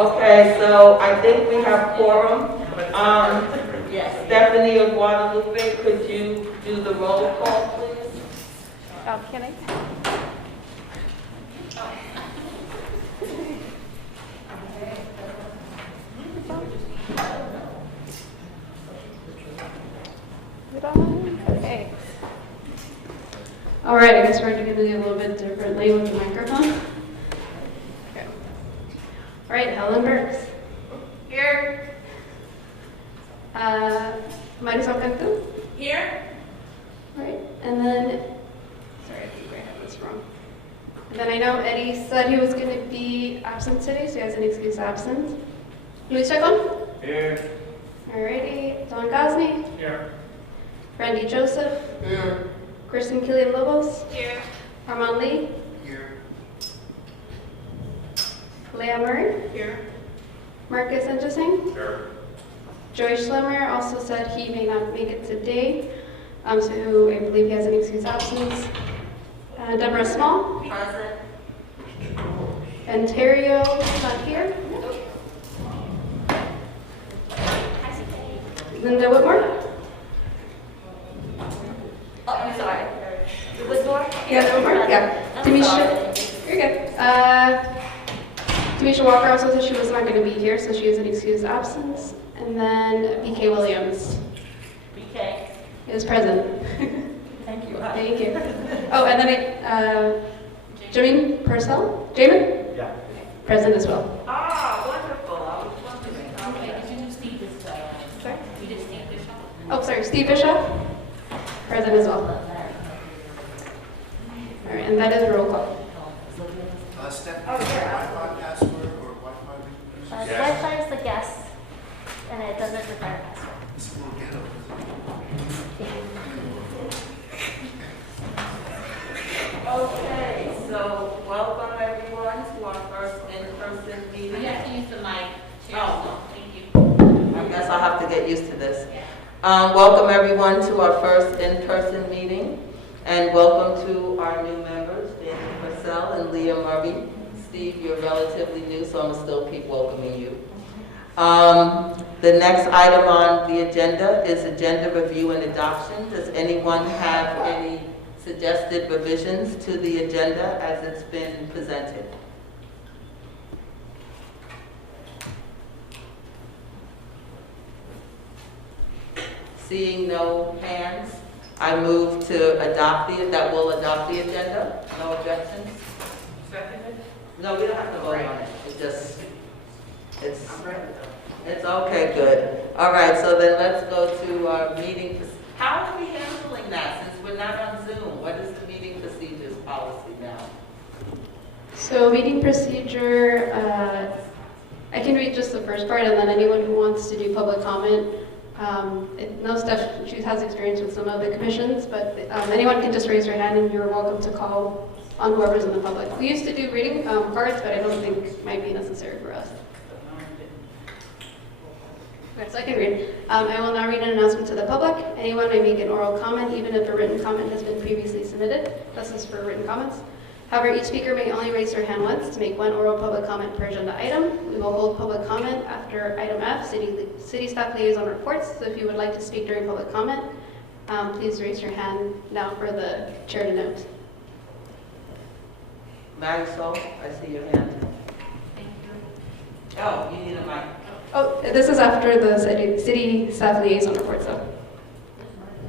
Okay, so I think we have quorum. Yes. Stephanie of Guadalupe, could you do the roll call, please? Can I? Okay. All right, I guess we're going to do it a little bit differently with the microphone. Okay. All right, Helen Burks. Here. Marisol Cantu. Here? All right, and then, sorry, I think I have this wrong. And then I know Eddie said he was going to be absent today, so he has an excuse absent. Luis Chacon? Here. Alrighty, Don Gosney? Here. Randy Joseph? Here. Kristen Killian Lobos? Here. Armand Lee? Here. Leah Murray? Here. Marcus Interesting? Here. Joy Schlemmer also said he may not make it today, so I believe he has an excuse absence. Deborah Small? Present. Ontario, not here. Linda Whitmore? Oh, I'm sorry. Whitmore? Yeah, Whitmore? Yeah. Demisha? You're good. Demisha Walker also said she was not going to be here, so she has an excused absence. And then BK Williams BK. is present. Thank you. Thank you. Oh, and then Jameen Purcell? Jamin? Yeah. Present as well. Ah, wonderful. I was wondering. Okay, did you do Steve this way? Sorry? You did Steve Bishop? Oh, sorry, Steve Bishop? Present as well. All right, and that is roll call. Steph, Oh, yeah. Wi-Fi password or Wi-Fi users? Wi-Fi is the guest, and it doesn't require a password. It's more ghetto. Okay, so welcome everyone to our first in-person You meeting. have to use the mic. Oh. Thank you. I guess I'll have to get used to this. Welcome everyone to our first in-person meeting, and welcome to our new members, Danny Purcell and Leah Murray. Steve, you're relatively new, so I'm still keep welcoming you. The next item on the agenda is agenda review and adoption. Does anyone have any suggested revisions to the agenda as it's been presented? Seeing no hands, I move to adopt that will adopt the agenda. No objections? Seconded? No, we don't have to vote on it. It's okay, good. All right, so then let's go to our meeting. How are we handling that since we're not on Zoom? What is the meeting procedures policy now? So meeting procedure, I can read just the first part, and then anyone who wants to do public comment, no Steph, she has experience with some of the commissions, but anyone can just raise their hand and you're welcome to call on whoever's in the public. We used to do reading cards, but I don't think it might be necessary for us. Okay, so I can read. I will now read an announcement to the public. Anyone may make an oral comment, even if a written comment has been previously submitted. This is for written comments. However, each speaker may only raise their hand once to make one oral public comment per agenda item. We will hold public comment after item F, City Staff Liaison Reports. So if you would like to speak during public comment, please raise your hand now for the chair to note. Marisol, I see your hand. Thank you. Oh, you need a mic. Oh, this is after the City Staff Liaison Reports, though.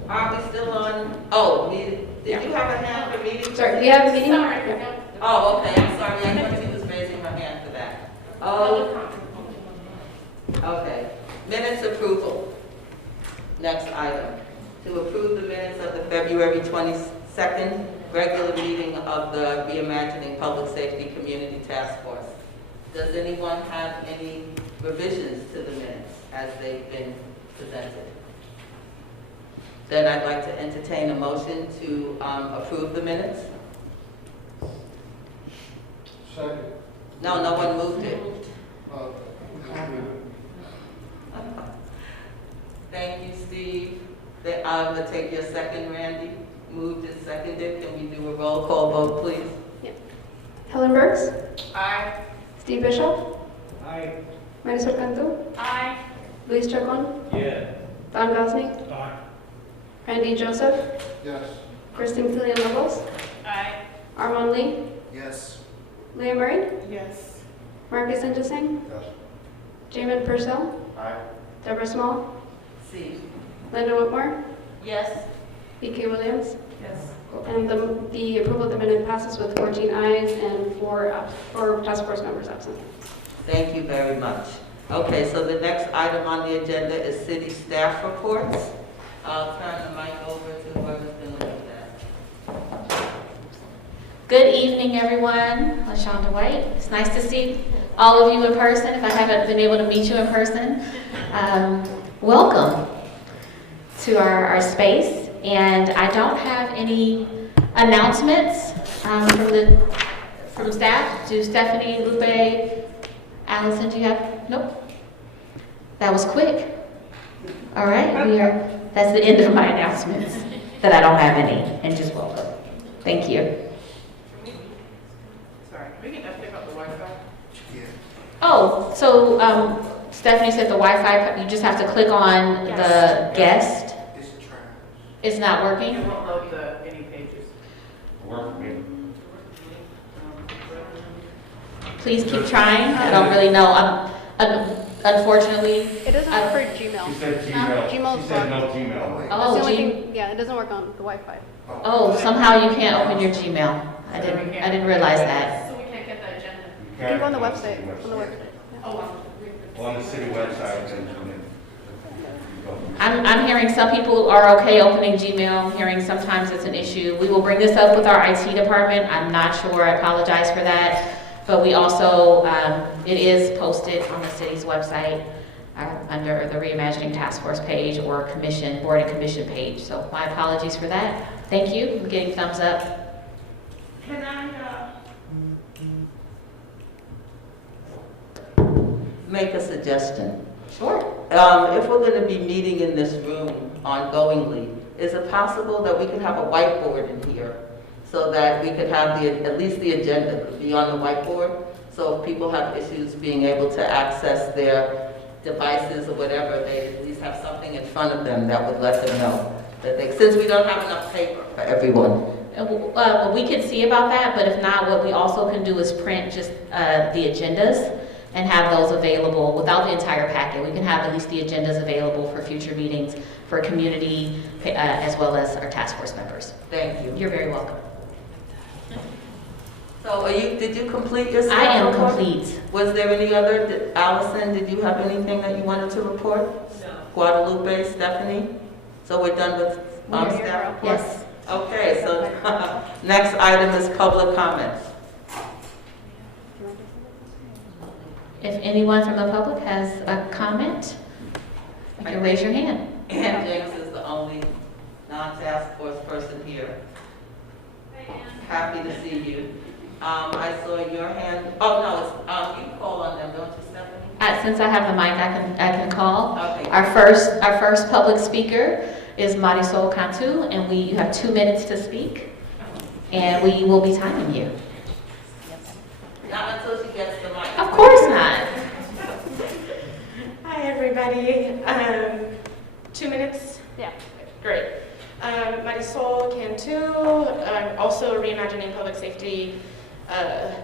Are we still on? Oh, meeting. Did you have a hand for meeting? Sorry, do you have a meeting? Sorry. Yeah. Oh, okay, I'm sorry. I thought she was raising her hand for that. Oh, okay. Minutes approval. Next item. To approve the minutes of the February 22nd regular meeting of the Reimagining Public Safety Community Task Force. Does anyone have any revisions to the minutes as they've been presented? Then I'd like to entertain a motion to approve the minutes. Second. No, no one moved it. Thank you, Steve. I'm going to take your second, Randy. Moved and seconded. Can we do a roll call vote, please? Helen Burks? Aye. Steve Bishop? Aye. Marisol Cantu, Aye. Luis Chacon, Yeah. Don Gosney, Aye. Randy Joseph, Yes. Kristen Killian Lobos, Aye. Armand Lee, Yes. Leah Murray, Yes. Marcus Injasing, Yes. Jamin Purcell, Aye. Deborah Small, C. Linda Whitmore, Yes. BK Williams, Yes. and the approval of the minute passes with 14 ayes and 4 task force members absent. Thank you very much. Okay, so the next item on the agenda is city staff reports. I'll turn the mic over to whoever's dealing with that. Good evening, everyone. LaShonda White. It's nice to see all of you in person. If I haven't been able to meet you in person, welcome to our space. And I don't have any announcements from staff. Do Stephanie, Lupe, Allison, do you have? Nope. That was quick. All right, that's the end of my announcements, that I don't have any, and just welcome. Thank you. Sorry, we can pick up the Wi-Fi. Yeah. Oh, so Stephanie said the Wi-Fi, you just have to click on the guest. It's trash. It's not working? It won't load any pages. Work for me. Please keep trying. I don't really know. Unfortunately, It doesn't I- work for Gmail. She said Gmail. Gmail's She said no blocked. Gmail. That's the oh, only thing, yeah, it doesn't work on the Wi-Fi. oh, somehow you can't open your Gmail. I didn't realize that. So we can't get the agenda. You can go on the website, on the website. yeah. Oh, On the city website, then I'm hearing some people are okay opening Gmail. I'm hearing sometimes it's an issue. We will bring this up with our IT department. I'm not sure. I apologize for that. But we also, it is posted on the city's website under the Reimagining Task Force page or commission, board and commission page. So my apologies for that. Thank you. I'm getting thumbs up. Can I make a suggestion? Sure. If we're going to be meeting in this room ongoingly, is it possible that we could have a whiteboard in here so that we could have at least the agenda could be on the whiteboard? So if people have issues being able to access their devices or whatever, they at least have something in front of them that would let them know that since we don't have enough paper for everyone. We can see about that, but if not, what we also can do is print just the agendas and have those available without the entire packet. We can have at least the agendas available for future meetings for community as well as our task force members. Thank you. You're very welcome. So did you complete your I staff am report? complete. Was there any other, Allison, did you have anything that you wanted to report? No. Guadalupe, Stephanie? So we're done with You're staff up. reports? Yes. Okay, so next item is public comments. If anyone from the public has a comment, you can raise your hand. And James is the only non-task force person here. Happy to see you. I saw your hand. Oh, no, it's, you call on them, don't you, Stephanie? Since I have the mic, I can call. Okay. Our first public speaker is Marisol Cantu, and you have 2 minutes to speak, and we will be timing you. Not until she gets the mic. Of course not. Hi, everybody. 2 minutes? Yeah. Great. Marisol Cantu, I'm also a Reimagining Public Safety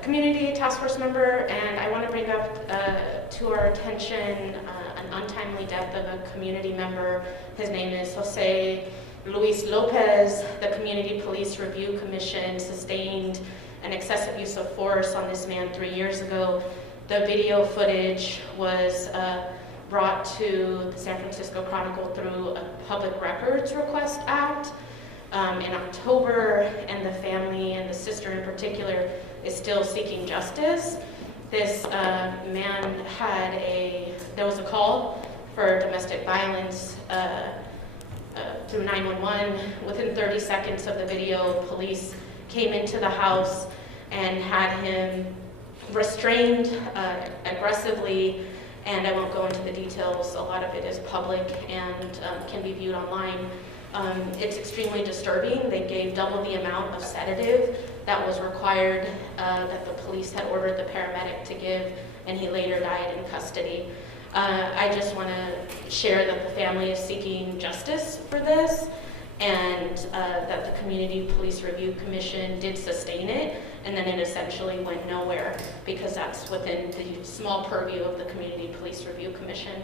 Community Task Force member, and I want to bring up to our attention an untimely death of a community member. His name is Jose Luis Lopez. The Community Police Review Commission sustained an excessive use of force on this man 3 years ago. The video footage was brought to the San Francisco Chronicle through a Public Records Request Act in October, and the family and the sister in particular is still seeking justice. This man there was a call for domestic violence through 911. Within 30 seconds of the video, police came into the house and had him restrained aggressively, and I won't go into the details. A lot of it is public and can be viewed online. It's extremely disturbing. They gave double the amount of sedative that was required that the police had ordered the paramedic to give and he later died in custody. I just want to share that the family is seeking justice for this, and that the Community Police Review Commission did sustain it, and then it essentially went nowhere because that's within the small purview of the Community Police Review Commission.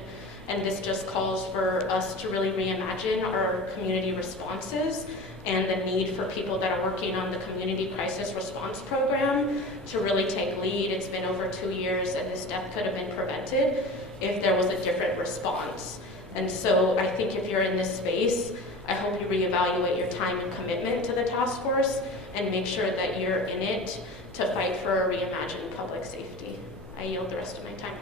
And this just calls for us to really reimagine our community responses and the need for people that are working on the Community Crisis Response Program to really take lead. It's been over 2 years, and this death could have been prevented if there was a different response. And so I think if you're in this space, I hope you reevaluate your time and commitment to the task force and make sure that you're in it to fight for a reimagined public safety. I yield the rest of my time.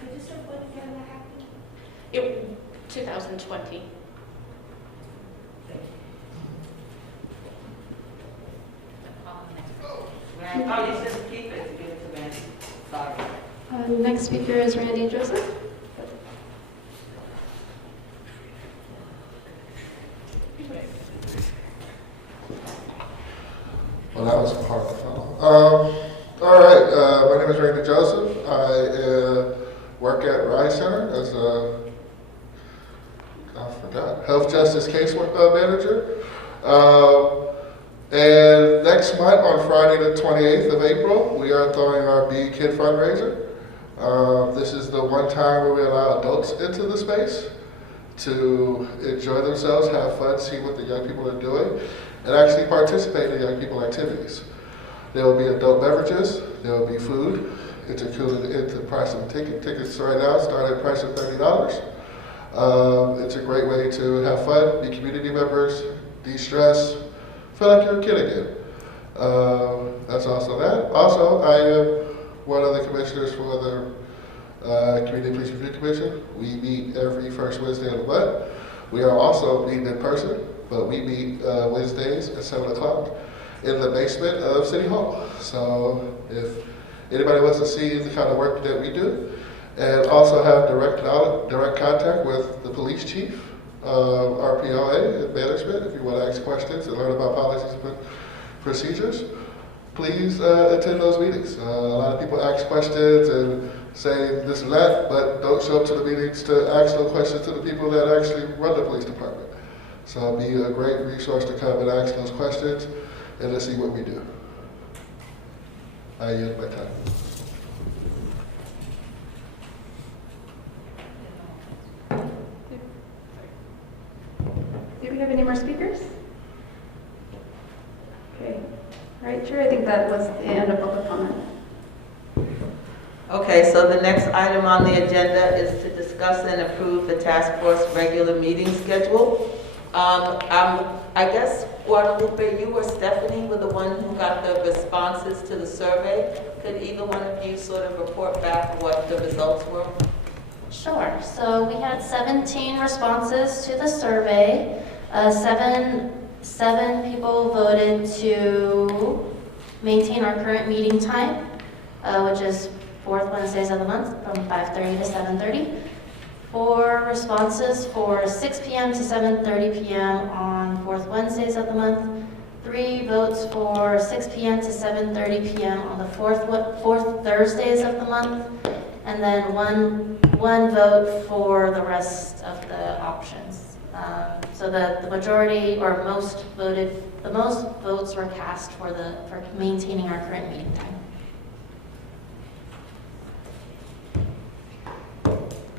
Could you start putting together that happened? 2020. Oh, you should keep it, give it to Randy. Sorry. Next speaker is Randy Joseph. Well, that was hard to follow. All right, my name is Randy Joseph. I work at Rise Center as a, health justice case manager. And next month, on Friday the 28th of April, we are throwing our Be Kid fundraiser. This is the one time where we allow adults into the space to enjoy themselves, have fun, see what the young people are doing, and actually participate in young people activities. There will be adult beverages, there will be food. It's included in the price of the ticket. Tickets right now start at a price of $30. It's a great way to have fun, be community members, de-stress, feel like you're a kid again. That's also that. Also, I am one of the commissioners for the Community Police Review Commission. We meet every first Wednesday of the month. We are also meeting in person, but we meet Wednesdays at 7 o'clock in the basement of City Hall. So if anybody wants to see the kind of work that we do, and also have direct contact with the police chief, RPLA, and management, if you want to ask questions and learn about policies and procedures, please attend those meetings. A lot of people ask questions and say this and that, but don't show up to the meetings to ask those questions to the people that actually run the police department. So it'll be a great resource to come and ask those questions and to see what we do. I yield my time. Do we have any more speakers? Okay. All right, sure. I think that was the end of public comment. Okay, so the next item on the agenda is to discuss and approve the task force regular meeting schedule. I guess, Guadalupe, you or Stephanie were the one who got the responses to the survey. Could either one of you sort of report back what the results were? Sure. So we had 17 responses to the survey. Seven people voted to maintain our current meeting time, which is fourth Wednesdays of the month from 5:30 to 7:30. 4 responses for 6 p.m. to 7:30 p.m. on fourth Wednesdays of the month. 3 votes for 6 p.m. to 7:30 p.m. on the fourth Thursdays of the month, and then one vote for the rest of the options. So the majority or the most votes were cast for maintaining our current meeting time.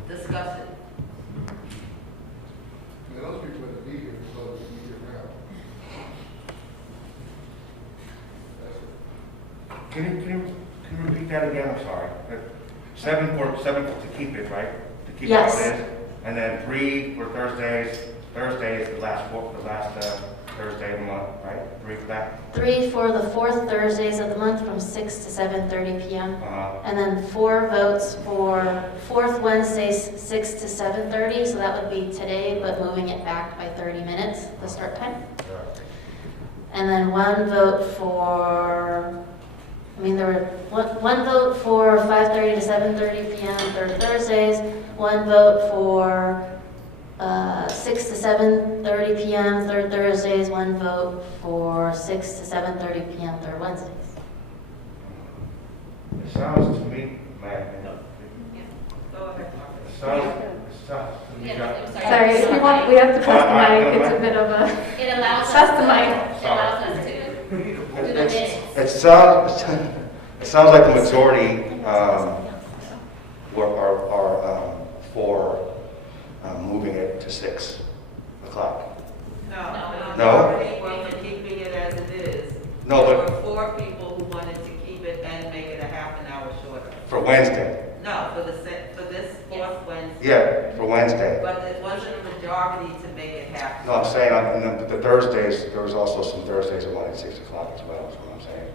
Discuss it. Those people in the meeting, so we be around. Can you repeat that again? I'm sorry. 7 to keep it, right? To keep Yes. it how it is. And then 3 for Thursdays. Thursday is the last Thursday of the month, right? 3 for that. 3 for the fourth Thursdays of the month from 6 to 7:30 p.m. And then 4 votes for fourth Wednesdays, 6 to 7:30. So that would be today, but moving it back by 30 minutes, the start time. And then 1 vote for, there were one vote for 5:30 to 7:30 p.m. third Thursdays, 1 vote for 6 to 7:30 p.m. third Thursdays, 1 vote for 6 to 7:30 p.m. third Wednesdays. It sounds to me, man, Go ahead, Marcus. it sounds to me that. I'm Sorry, if we want, we have to press the mic, it's a bit of a, It allows us. Press the mic. It allows us to do the minutes. It sounds like the majority are for moving it to 6 o'clock. No. No? Majority were for keeping it as it is. No, There but- were 4 people who wanted to keep it and make it a half an hour shorter. For Wednesday. No, for this fourth Wednesday. Yeah, for Wednesday. But it wasn't a majority to make it half. No, I'm saying on the Thursdays, there was also some Thursdays that wanted 6 o'clock as well, is what I'm saying.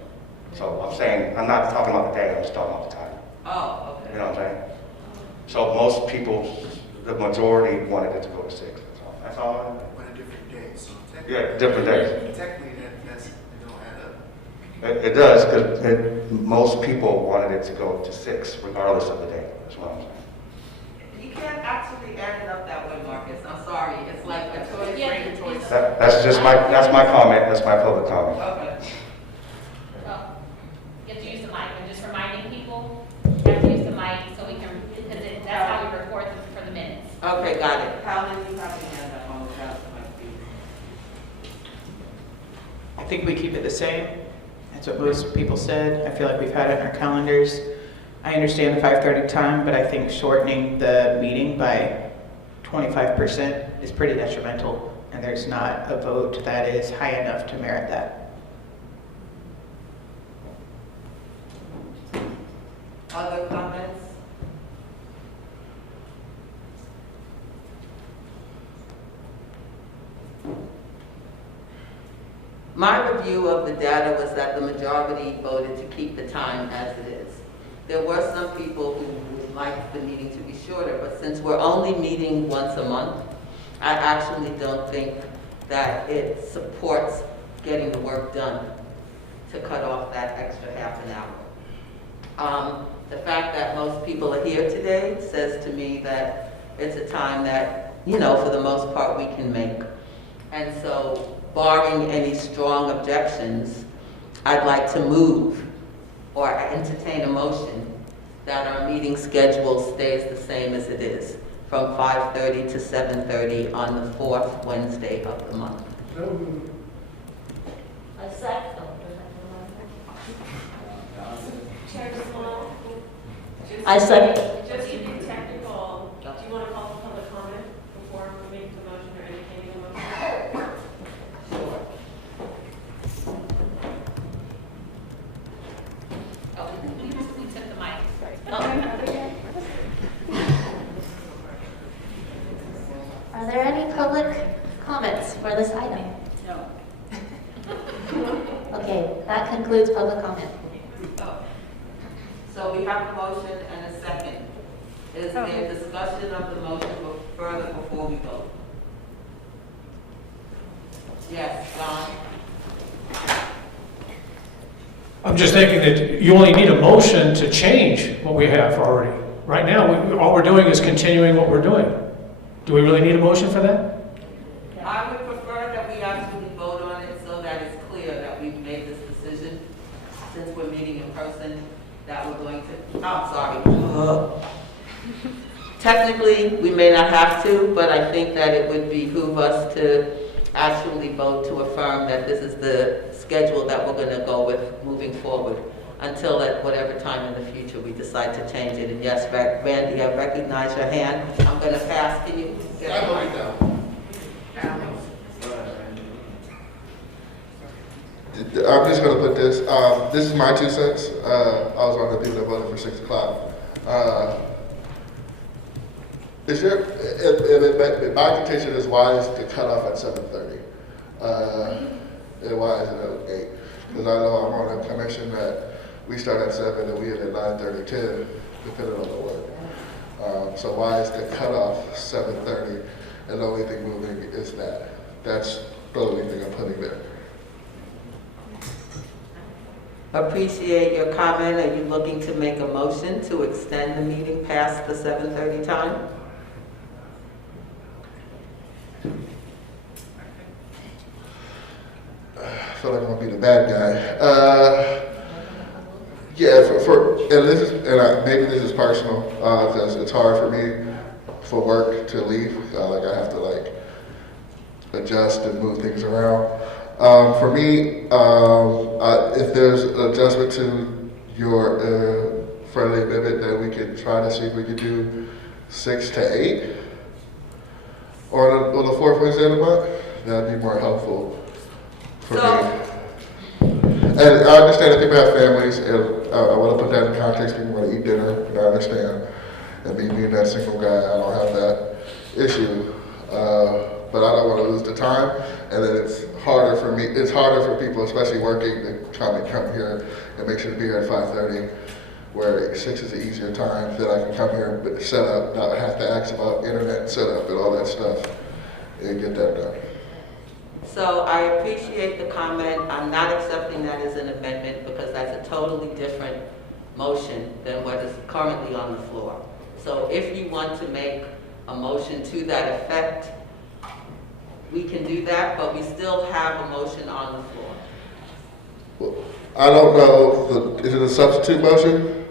So I'm saying, I'm not talking about the day, I'm just talking about the time. Oh, You okay. know what I'm saying? So most people, the majority wanted it to go to 6. That's all. On a different day, so Yeah, different days. technically it don't add up. It does, because most people wanted it to go to 6 regardless of the day. That's what I'm saying. You can't actually add it up that way, Marcus. I'm sorry. It's like a choice, Yeah, choice. That's my comment. That's my public comment. Okay. Well, you have to use the mic, I'm just reminding people, you have to use the mic so we can, because that's how we record them for the minutes. Okay, got it. Helen, you have your hand up on the council, please. I think we keep it the same. That's what most people said. I feel like we've had it in our calendars. I understand the 5:30 time, but I think shortening the meeting by 25% is pretty detrimental, and there's not a vote that is high enough to merit that. Other comments? My review of the data was that the majority voted to keep the time as it is. There were some people who would like the meeting to be shorter, but since we're only meeting once a month, I actually don't think that it supports getting the work done to cut off that extra half an hour. The fact that most people are here today says to me that it's a time that, you know, for the most part, we can make. And so, barring any strong objections, I'd like to move or entertain a motion that our meeting schedule stays the same as it is, from 5:30 to 7:30 on the 4th Wednesday of the month. A second. I second. Just to be technical, do you want to call for public comment before we make the motion or entertaining the motion? Oh, we took the mic. Are there any public comments for this item? No. Okay, that concludes public comment. So we have a motion and a second. Is there discussion of the motion further before we vote? Yes, Don? I'm just thinking that you only need a motion to change what we have already. Right now, all we're doing is continuing what we're doing. Do we really need a motion for that? I would prefer that we actually vote on it so that it's clear that we've made this decision, since we're meeting in person, that we're going to, I'm sorry. Technically, we may not have to, but I think that it would behoove us to actually vote to affirm that this is the schedule that we're going to go with moving forward until at whatever time in the future we decide to change it. And yes, Randy, I recognize your hand. I'm going to pass. Can you get I it? vote it down. I'm just gonna put this, this is my 2 cents. I was one of the people that voted for 6 o'clock. Is there, my contention is why is the cutoff at 7:30? And why is it at 8? Because I know I'm on a commission that we start at 7 and we end at 9:30, 10, depending on the work. So why is the cutoff 7:30 and the only thing moving is that? That's the only thing I'm putting there. Appreciate your comment. Are you looking to make a motion to extend the meeting past the 7:30 time? I feel like I'm gonna be the bad guy. Yeah, maybe this is personal, because it's hard for me for work to leave. Like I have to like adjust and move things around. For me, if there's an adjustment to your friendly amendment, then we can try to see if we can do 6 to 8 on the fourth Wednesday of the month. That'd be more helpful for me. And I understand that people have families, and I want to put that in context. People want to eat dinner, and I understand. And me being that single guy, I don't have that issue. But I don't want to lose the time, and then it's harder for me. It's harder for people, especially working, to come here and make sure to be here at 5:30. Where 6 is an easier time that I can come here, but set up, not have to ask about internet setup and all that stuff, and get that done. So I appreciate the comment. I'm not accepting that as an amendment because that's a totally different motion than what is currently on the floor. So if you want to make a motion to that effect, we can do that, but we still have a motion on the floor. Well, I don't know, is it a substitute motion?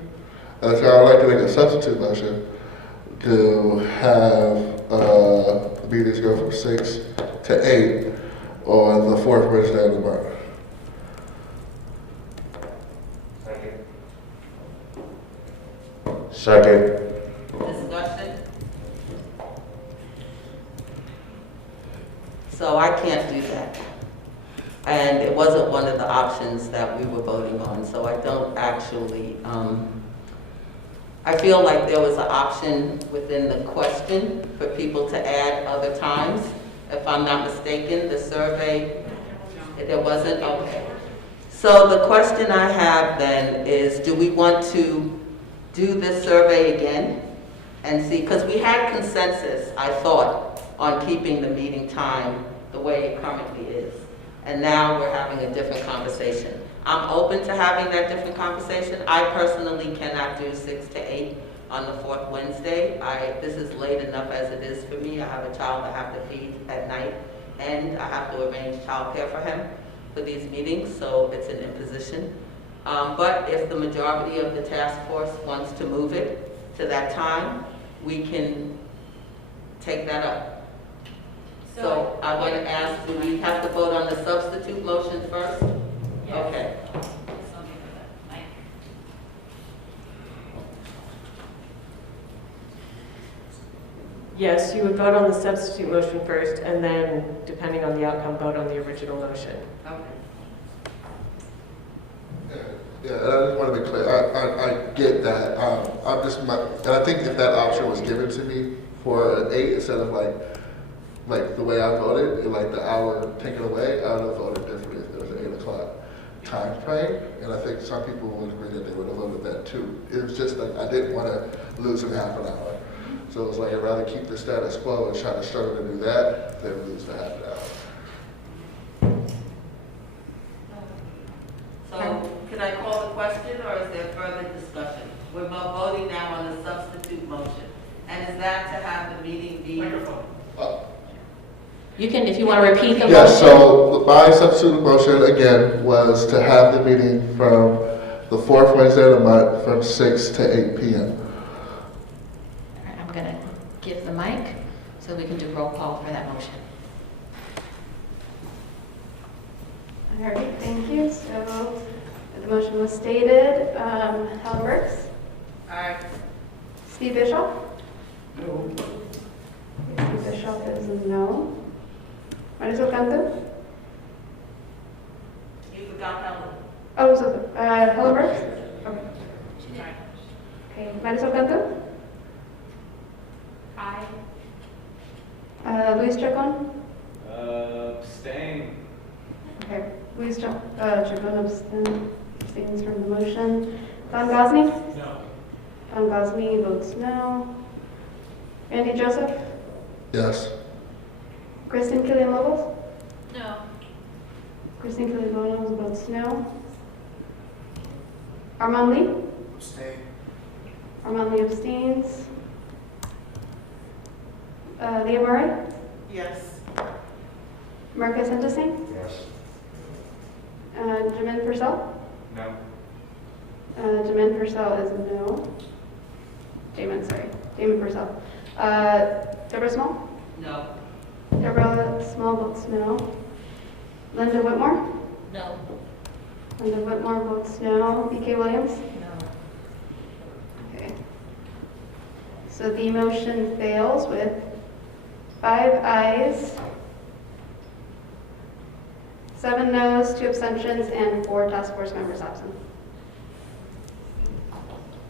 So I'd like to make a substitute motion to have the meetings go from 6 to 8 on the fourth Wednesday of the month. Second. Discussion? So I can't do that. And it wasn't one of the options that we were voting on, so I don't actually, I feel like there was an option within the question for people to add other times. If I'm not mistaken, the survey, there wasn't, okay. So the question I have then is, do we want to do this survey again and see, because we had consensus, I thought, on keeping the meeting time the way it currently is. And now we're having a different conversation. I'm open to having that different conversation. I personally cannot do 6 to 8 on the fourth Wednesday. This is late enough as it is for me. I have a child I have to feed at night, and I have to arrange childcare for him for these meetings, so it's an imposition. But if the majority of the task force wants to move it to that time, we can take that up. So I'm going to ask, do we have to vote on the substitute motion first? Yes. Okay. Yes, you would vote on the substitute motion first, and then, depending on the outcome, vote on the original motion. Okay. Yeah, I just want to be clear. I get that. And I think if that option was given to me for an 8 instead of like the way I voted, and like the hour taken away, I would have voted differently if there was an 8 o'clock time frame. And I think some people would agree that they would have voted that too. It was just like I didn't want to lose in half an hour. So it was like I'd rather keep the status quo and try to struggle to do that than lose the half an hour. So can I call the question, or is there further discussion? We're voting now on the substitute motion. And is that to have the meeting be? You can, if you want to repeat the motion. Yes, so my substitute motion again was to have the meeting from the fourth Wednesday of the month from 6 to 8 p.m. All right, I'm going to give the mic so we can do roll call for that motion. All right, thank you. So the motion was stated. Helen Burks? Aye. Steve Bischoff? No. Steve Bischoff is a no. Marisol Cantu? You forgot Helen. Oh, so Helen Burks? Okay. Okay, Marisol Cantu? Aye. Luis Chacon? Abstain. Okay, Luis Chacon abstains from the motion. Don Gosney? No. Don Gosney votes no. Randy Joseph? Yes. Kristen Killian Lobos? No. Kristen Killian Lobos votes no. Armand Lee? Abstain. Armand Lee abstains. Leah Murray? Yes. Marcus Henderson? Yes. Jamin Purcell? No. Jamin Purcell is no. Damon, sorry. Damon Purcell. Deborah Small? No. Deborah Small votes no. Linda Whitmore? No. Linda Whitmore votes no. BK Williams? No. Okay. So the motion fails with 5 ayes, 7 noes, 2 abstentions, and 4 task force members absent.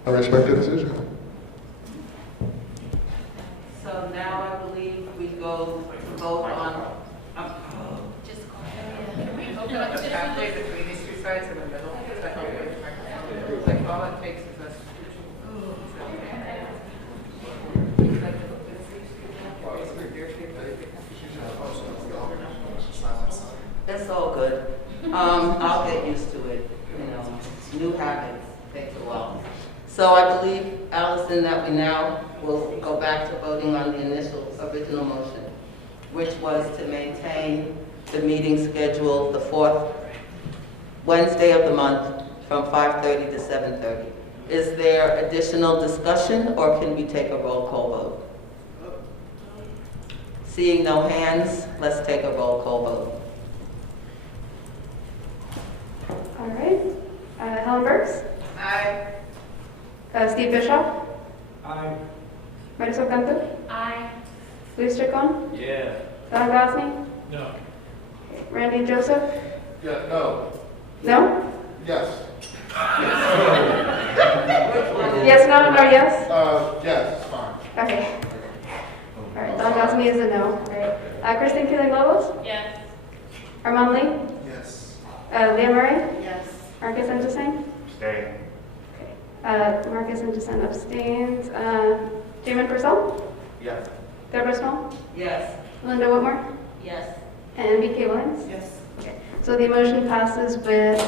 I respect the decision. So now I believe we go to vote on, Just go ahead. Can we open up the pathway between these two sides in the middle? Like, all it takes is us. it's all good. I'll get used to it, you know, new habits takes a while. So I believe, Allison, that we now will go back to voting on the original motion, which was to maintain the meeting schedule the 4th Wednesday of the month from 5:30 to 7:30. Is there additional discussion, or can we take a roll call vote? Seeing no hands, let's take a roll call vote. All right. Helen Burks? Aye. Steve Bischoff? Aye. Marisol Cantu? Aye. Luis Chacon? Yeah. Don Gosney? No. Randy and Joseph? Yeah, no. No? Yes. Yes, no, or yes? Yes, it's fine. Okay. All right, Don Gosney is a no. All right. Kristen Keeling Lobos? Yes. Armand Lee? Yes. Leah Murray? Yes. Marcus Entesang? Stay. Marcus Entesang abstains. Damon Purcell? Yes. Deborah Small? Yes. Linda Whitmore? Yes. And BK Williams? Yes. So the motion passes with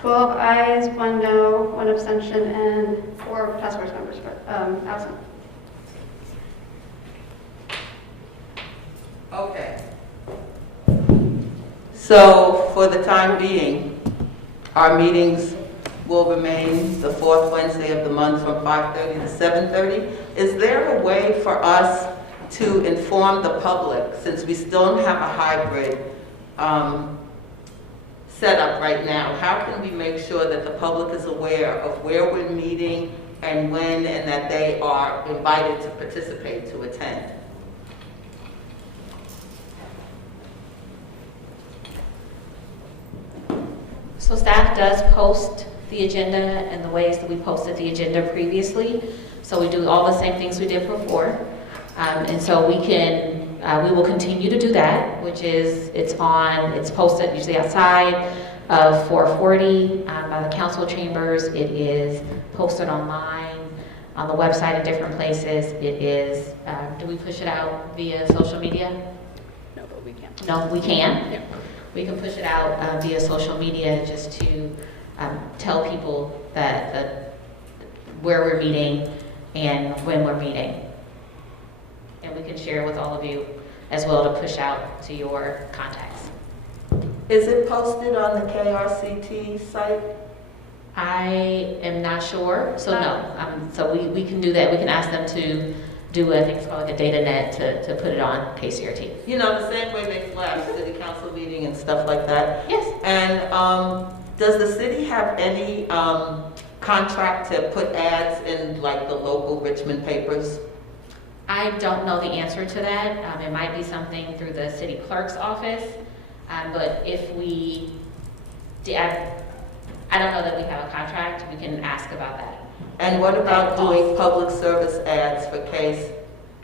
12 ayes, 1 no, 1 abstention, and 4 task force members absent. Okay. So for the time being, our meetings will remain the 4th Wednesday of the month from 5:30 to 7:30. Is there a way for us to inform the public, since we still don't have a hybrid setup right now? How can we make sure that the public is aware of where we're meeting and when, and that they are invited to participate, to attend? So staff does post the agenda in the ways that we posted the agenda previously. So we do all the same things we did before. And so we will continue to do that, which is it's posted usually outside of 440 by the council chambers. It is posted online, on the website in different places. It is, do we push it out via social media? No, but we can. No, we can. Yeah. We can push it out via social media just to tell people that where we're meeting and when we're meeting. And we can share with all of you as well to push out to your contacts. Is it posted on the KRCT site? I am not sure, so no. So we can do that. We can ask them to do, I think it's called like a data net to put it on KCRT. You know, the same way they flash city council meeting and stuff like that? Yes. And does the city have any contract to put ads in like the local Richmond papers? I don't know the answer to that. It might be something through the city clerk's office, but if we, I don't know that we have a contract. We can ask about that. And what about doing public service ads for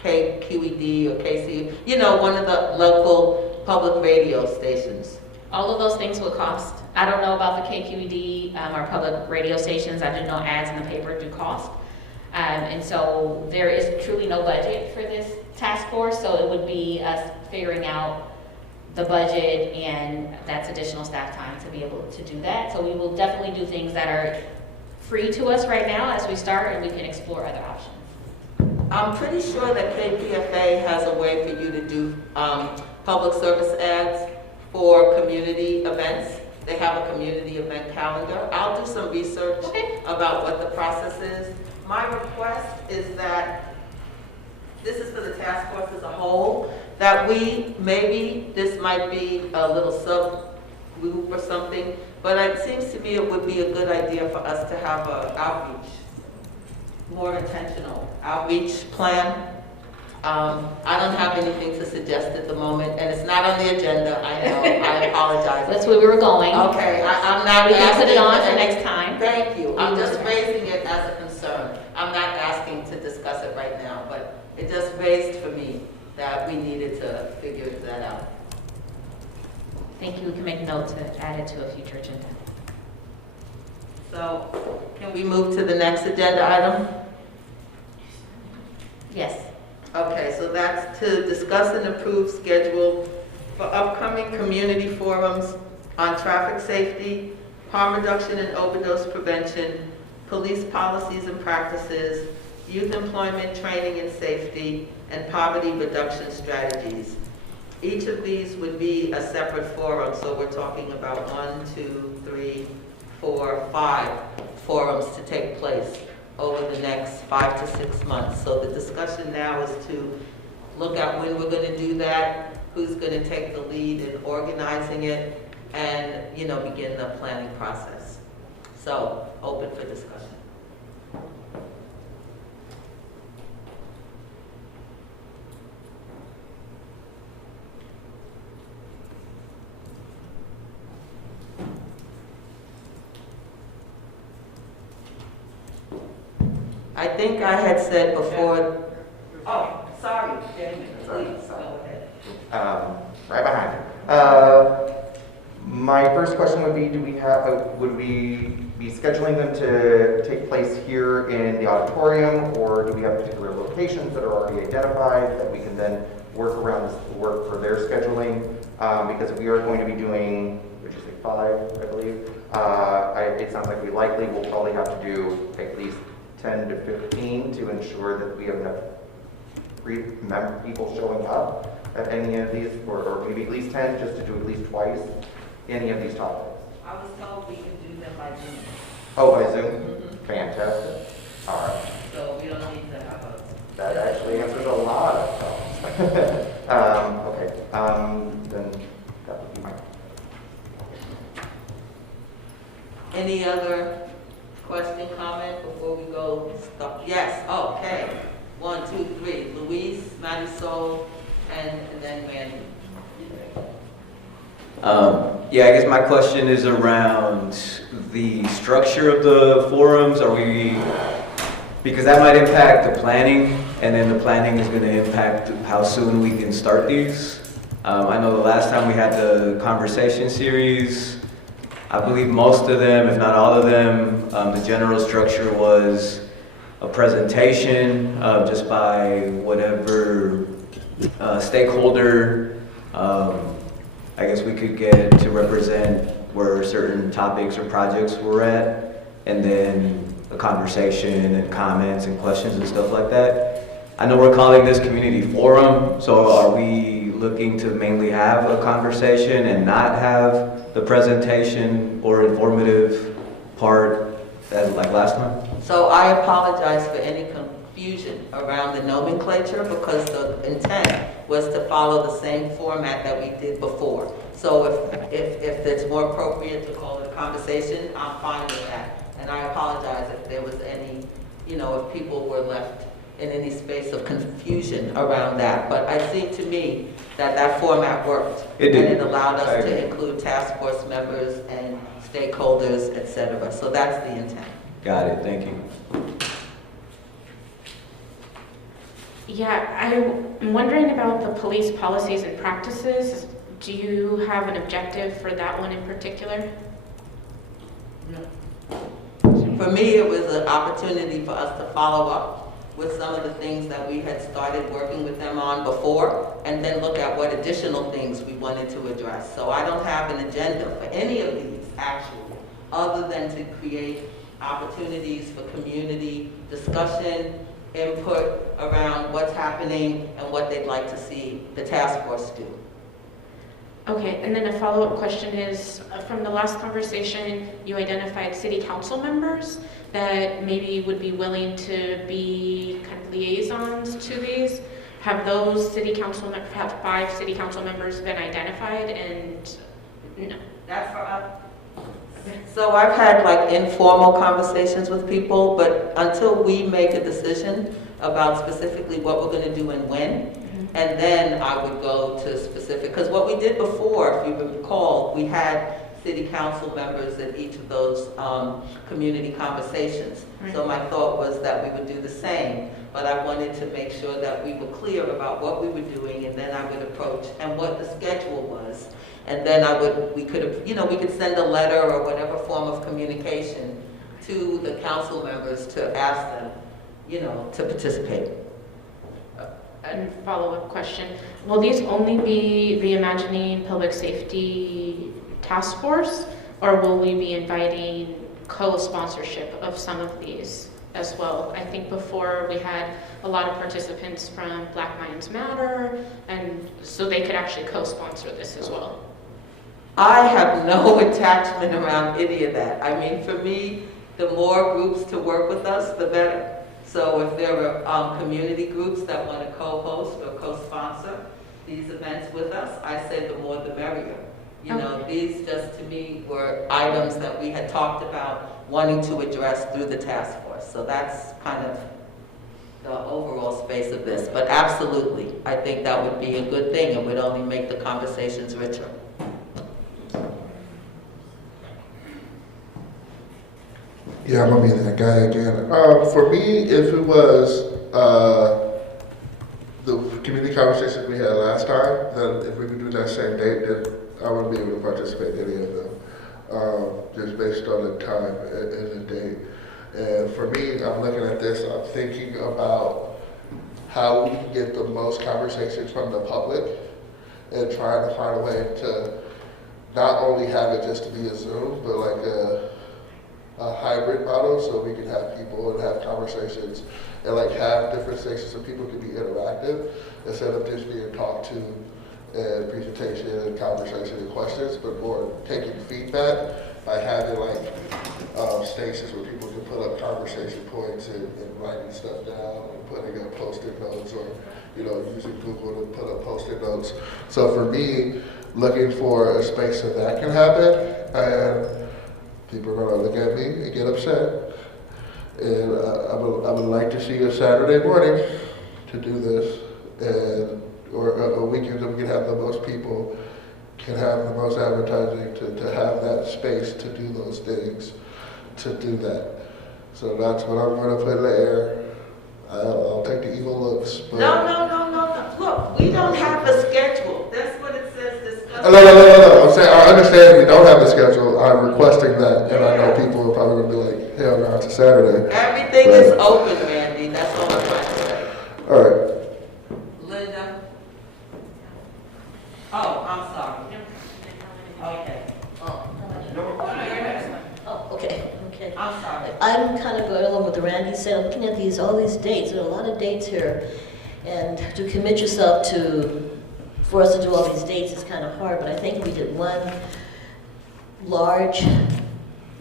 KQED or KC, you know, one of the local public radio stations? All of those things would cost. I don't know about the KQED or public radio stations. I do know ads in the paper do cost. And so there is truly no budget for this task force, so it would be us figuring out the budget, and that's additional staff time to be able to do that. So we will definitely do things that are free to us right now as we start, and we can explore other options. I'm pretty sure that KPFA has a way for you to do public service ads for community events. They have a community event calendar. I'll do some research about what the process is. My request is that, this is for the task force as a whole, that maybe this might be a little sub-group or something, but it seems to me it would be a good idea for us to have an outreach, more intentional outreach plan. I don't have anything to suggest at the moment, and it's not on the agenda, I know, I apologize. That's where we were going. Okay, I'm not We can put it asking on for for next time. Thank you, I'm just raising it as a concern. I'm not asking to discuss it right now, but it just raised for me that we needed to figure that out. Thank you. We can make note to add it to a future agenda. So, can we move to the next agenda item? Yes. Okay, so that's to discuss and approve schedule for upcoming community forums on traffic safety, harm reduction and overdose prevention, police policies and practices, youth employment training and safety, and poverty reduction strategies. Each of these would be a separate forum, so we're talking about 1, 2, 3, 4, 5 forums to take place over the next 5 to 6 months. So the discussion now is to look at when we're going to do that, who's going to take the lead in organizing it, and begin the planning process. So open for discussion. I think I had said before, oh, sorry, Jamie, please, go ahead. Right behind you. My first question would be, would we be scheduling them to take place here in the auditorium, or do we have particular locations that are already identified that we can then work for their scheduling? Because if we are going to be doing, which is like 5, I believe, it sounds like we likely will probably have to do at least 10 to 15 to ensure that we have enough people showing up at any of these, or maybe at least 10, just to do at least twice any of these topics. I was told we can do them by Zoom. Oh, by Zoom? Mm-hmm. Fantastic. All right. So we don't need to have a... That actually answers a lot of problems. Okay. Then that would be my... Any other question, comment before we go? Stop. Yes, okay. 1, 2, 3. Luis, Marisol, and then Randy. Yeah, I guess my question is around the structure of the forums. Because that might impact the planning, and then the planning is going to impact how soon we can start these. I know the last time we had the conversation series, I believe most of them, if not all of them, the general structure was a presentation just by whatever stakeholder I guess we could get to represent where certain topics or projects were at, and then a conversation and comments and questions and stuff like that. I know we're calling this community forum, so are we looking to mainly have a conversation and not have the presentation or informative part as like last time? So I apologize for any confusion around the nomenclature, because the intent was to follow the same format that we did before. So if it's more appropriate to call it a conversation, I'm fine with that. And I apologize if there was any, if people were left in any space of confusion around that. But it seemed to me that that format worked. It did. And it allowed us to include task force members and stakeholders, et cetera. So that's the intent. Got it, thank you. Yeah, I'm wondering about the police policies and practices. Do you have an objective for that one in particular? For me, it was an opportunity for us to follow up with some of the things that we had started working with them on before, and then look at what additional things we wanted to address. So I don't have an agenda for any of these, actually, other than to create opportunities for community discussion, input around what's happening and what they'd like to see the task force do. Okay, and then a follow-up question is, from the last conversation, you identified city council members that maybe would be willing to be kind of liaisons to these. Have those city council, have 5 city council members been identified, and no? That's for us. So I've had like informal conversations with people, but until we make a decision about specifically what we're gonna do and when, and then I would go to specific, because what we did before, if you recall, we had city council members at each of those community conversations. So my thought was that we would do the same, but I wanted to make sure that we were clear about what we were doing, and then I would approach, and what the schedule was. And then we could send a letter or whatever form of communication to the council members to ask them, to participate. And follow-up question, will these only be Reimagining Public Safety Task Force, or will we be inviting co-sponsorship of some of these as well? I think before we had a lot of participants from Black Minds Matter, and so they could actually co-sponsor this as well. I have no attachment around any of that. I mean, for me, the more groups to work with us, the better. So if there are community groups that want to co-host or co-sponsor these events with us, I say the more the merrier. These just to me were items that we had talked about wanting to address through the task force. So that's kind of the overall space of this. But absolutely, I think that would be a good thing and would only make the conversations richer. Yeah, I'm gonna be that guy again. For me, if it was the community conversations we had last time, then if we could do that same date, then I wouldn't be able to participate in any of them, just based on the time and the date. And for me, I'm looking at this, I'm thinking about how we can get the most conversations from the public and trying to find a way to not only have it just to be a Zoom, but like a hybrid model, so we can have people and have conversations and like have different sections so people can be interactive instead of just being talked to and presentation and conversation and questions, but more taking feedback by having like stations where people can put up conversation points and writing stuff down and putting up post-it notes, or using Google to put up post-it notes. So for me, looking for a space so that can happen, and people are going to look at me and get upset. And I would like to see a Saturday morning to do this, or a weekend that we can have the most people, can have the most advertising, to have that space to do those things, to do that. So that's what I'm going to put in the air. I'll take the evil looks. But No. Look, we don't have a schedule. That's what it says, discuss. No. I'm saying, I understand we don't have a schedule. I'm requesting that, and I know people are probably going to be like, hell no, it's a Saturday. Everything is open, Randy. That's all I'm trying to say. All right. Linda? Oh, I'm sorry. Okay. Oh, okay. I'm sorry. I'm kind of going along with what Randy said. I'm looking at all these dates. There are a lot of dates here. And to commit yourself for us to do all these dates is kind of hard, but I think we did one large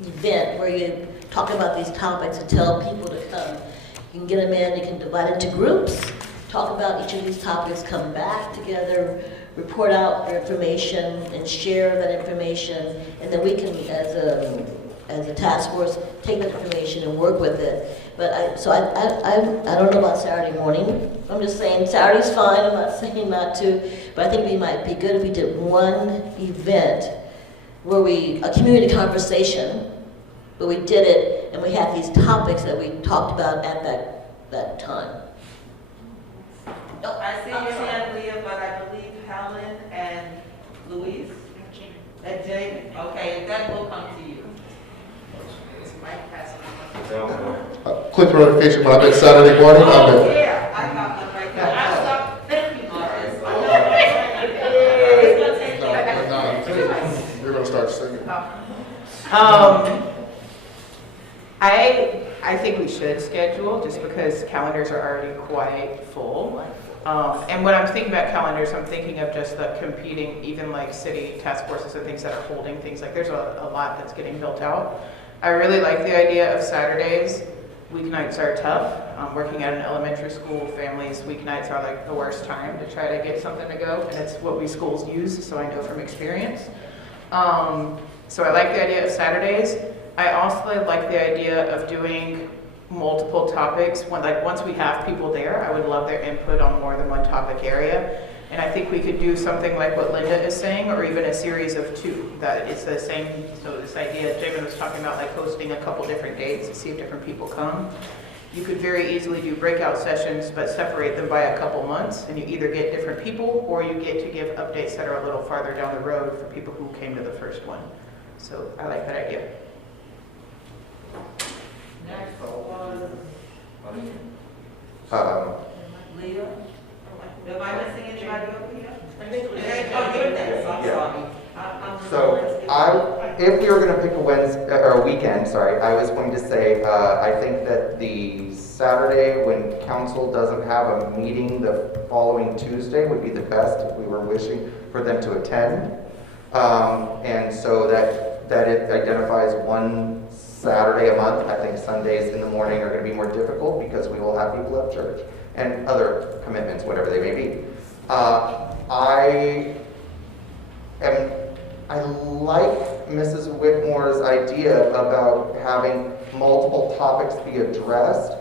event where you talk about these topics and tell people to come. You can get them in, you can divide into groups, talk about each of these topics, come back together, report out their information and share that information, and then we can, as a task force, take that information and work with it. But I don't know about Saturday morning. I'm just saying Saturday's fine. I'm not saying not to, but I think we might be good if we did one event where a community conversation, but we did it and we had these topics that we talked about at that time. No, I see your hand, Leah, but I believe Helen and Louise and Jamie. Okay, that will come to you. Quick notification, when I meant Saturday morning, I meant. Yeah, I got one right there. Thank you, Marcus. You're going to start singing. I think we should schedule, just because calendar calendars are already quite full. And when I'm thinking about calendars, I'm thinking of just the competing, even like city task forces and things that are holding things, like there's a lot that's getting built out. I really like the idea of Saturdays. Weeknights are tough. Working at an elementary school, families, weeknights are like the worst time to try to get something to go, and it's what we schools use, so I know from experience. So I like the idea of Saturdays. I also like the idea of doing multiple topics. Once we have people there, I would love their input on more than one topic area. And I think we could do something like what Linda is saying, or even a series of 2, that it's the same. So this idea, Jamin was talking about, like hosting a couple different dates to see if different people come. You could very easily do breakout sessions, but separate them by a couple months, and you either get different people, or you get to give updates that are a little farther down the road for people who came to the first one. So I like that idea. Next was Leah. Am I missing anybody over here? Oh, you're next. I'm sorry. So if we were going to pick a Wednesday or a weekend, sorry, I was going to say I think that the Saturday when council doesn't have a meeting the following Tuesday would be the best if we were wishing for them to attend, and so that it identifies one Saturday a month. I think Sundays in the morning are going to be more difficult because we will have people at church and other commitments, whatever they may be. I like Mrs. Whitmore's idea about having multiple topics be addressed.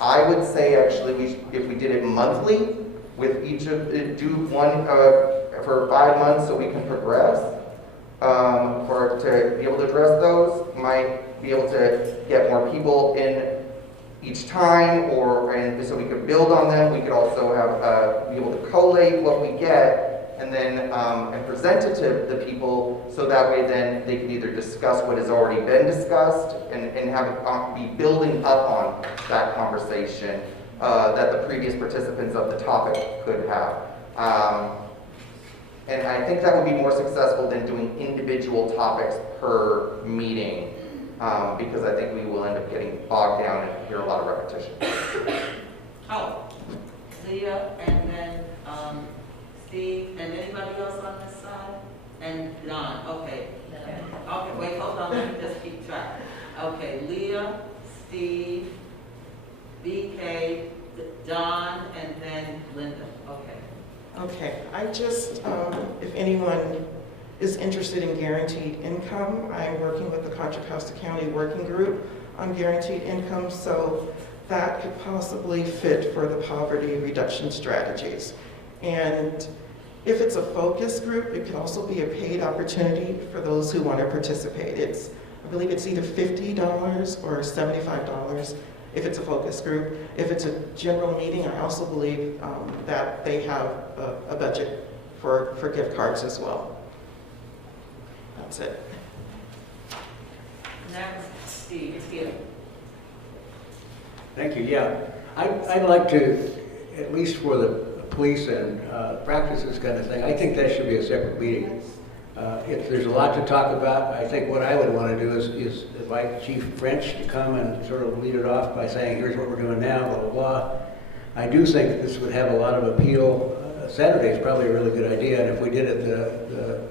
I would say actually if we did it monthly, with each of do one for 5 months so we can progress. To be able to address those, might be able to get more people in each time, and so we could build on them. We could also have be able to collate what we get and then and present it to the people, so that way then they can either discuss what has already been discussed and have it be building up on that conversation that the previous participants of the topic could have. And I think that would be more successful than doing individual topics per meeting, because I think we will end up getting bogged down and hear a lot of repetition. Oh, Leah, and then Steve, and anybody else on this side? And Don, okay. Okay, wait, hold on, let me just keep track. Okay, Leah, Steve, BK, Don, and then Linda, okay. Okay, I just, if anyone is interested in guaranteed income, I'm working with the Contra Costa County Working Group on guaranteed income, so that could possibly fit for the poverty reduction strategies. And if it's a focus group, it could also be a paid opportunity for those who want to participate. I believe it's either $50 or $75 if it's a focus group. If it's a general meeting, I also believe that they have a budget for gift cards as well. That's it. Next, Steve, here. Thank you. Yeah, I'd like to, at least for the police and practices kind of thing, I think that should be a separate meeting. If there's a lot to talk about, I think what I would want to do is invite Chief French to come and sort of lead it off by saying, here's what we're doing now, blah, blah, blah. I do think that this would have a lot of appeal. Saturday is probably a really good idea, and if we did it the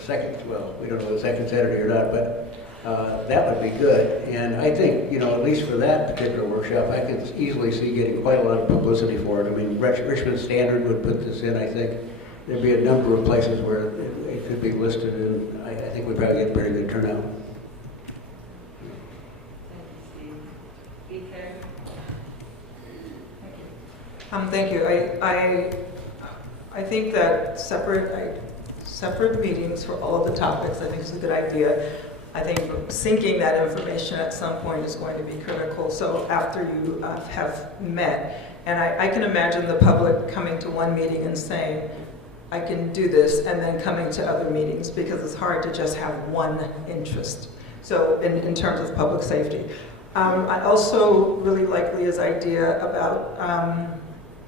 second, well, we don't know the second Saturday or not, but that would be good. And I think, you know, at least for that particular workshop, I could easily see getting quite a lot of publicity for it. I mean, Richmond Standard would put this in, I think. There'd be a number of places where it could be listed, and I think we'd probably get a pretty good turnout. Thank you. I think that separate meetings for all of the topics, I think is a good idea. I think syncing that information at some point is going to be critical. So after you have met, and I can imagine the public coming to one meeting and saying, I can do this, and then coming to other meetings, because it's hard to just have one interest. So in terms of public safety. I also really like Leah's idea about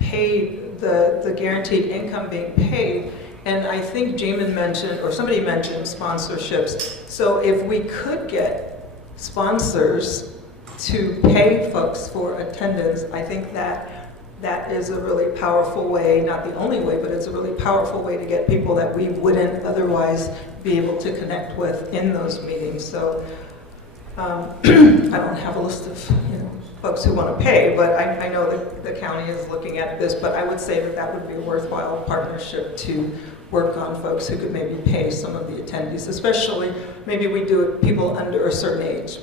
the guaranteed income being paid. And I think Jamin mentioned, or somebody mentioned, sponsorships. So if we could get sponsors to pay folks for attendance, I think that that is a really powerful way, not the only way, but it's a really powerful way to get people that we wouldn't otherwise be able to connect with in those meetings. So I don't have a list of folks who want to pay, but I know that the county is looking at this, but I would say that that would be a worthwhile partnership to work on folks who could maybe pay some of the attendees, especially maybe we do it people under a certain age,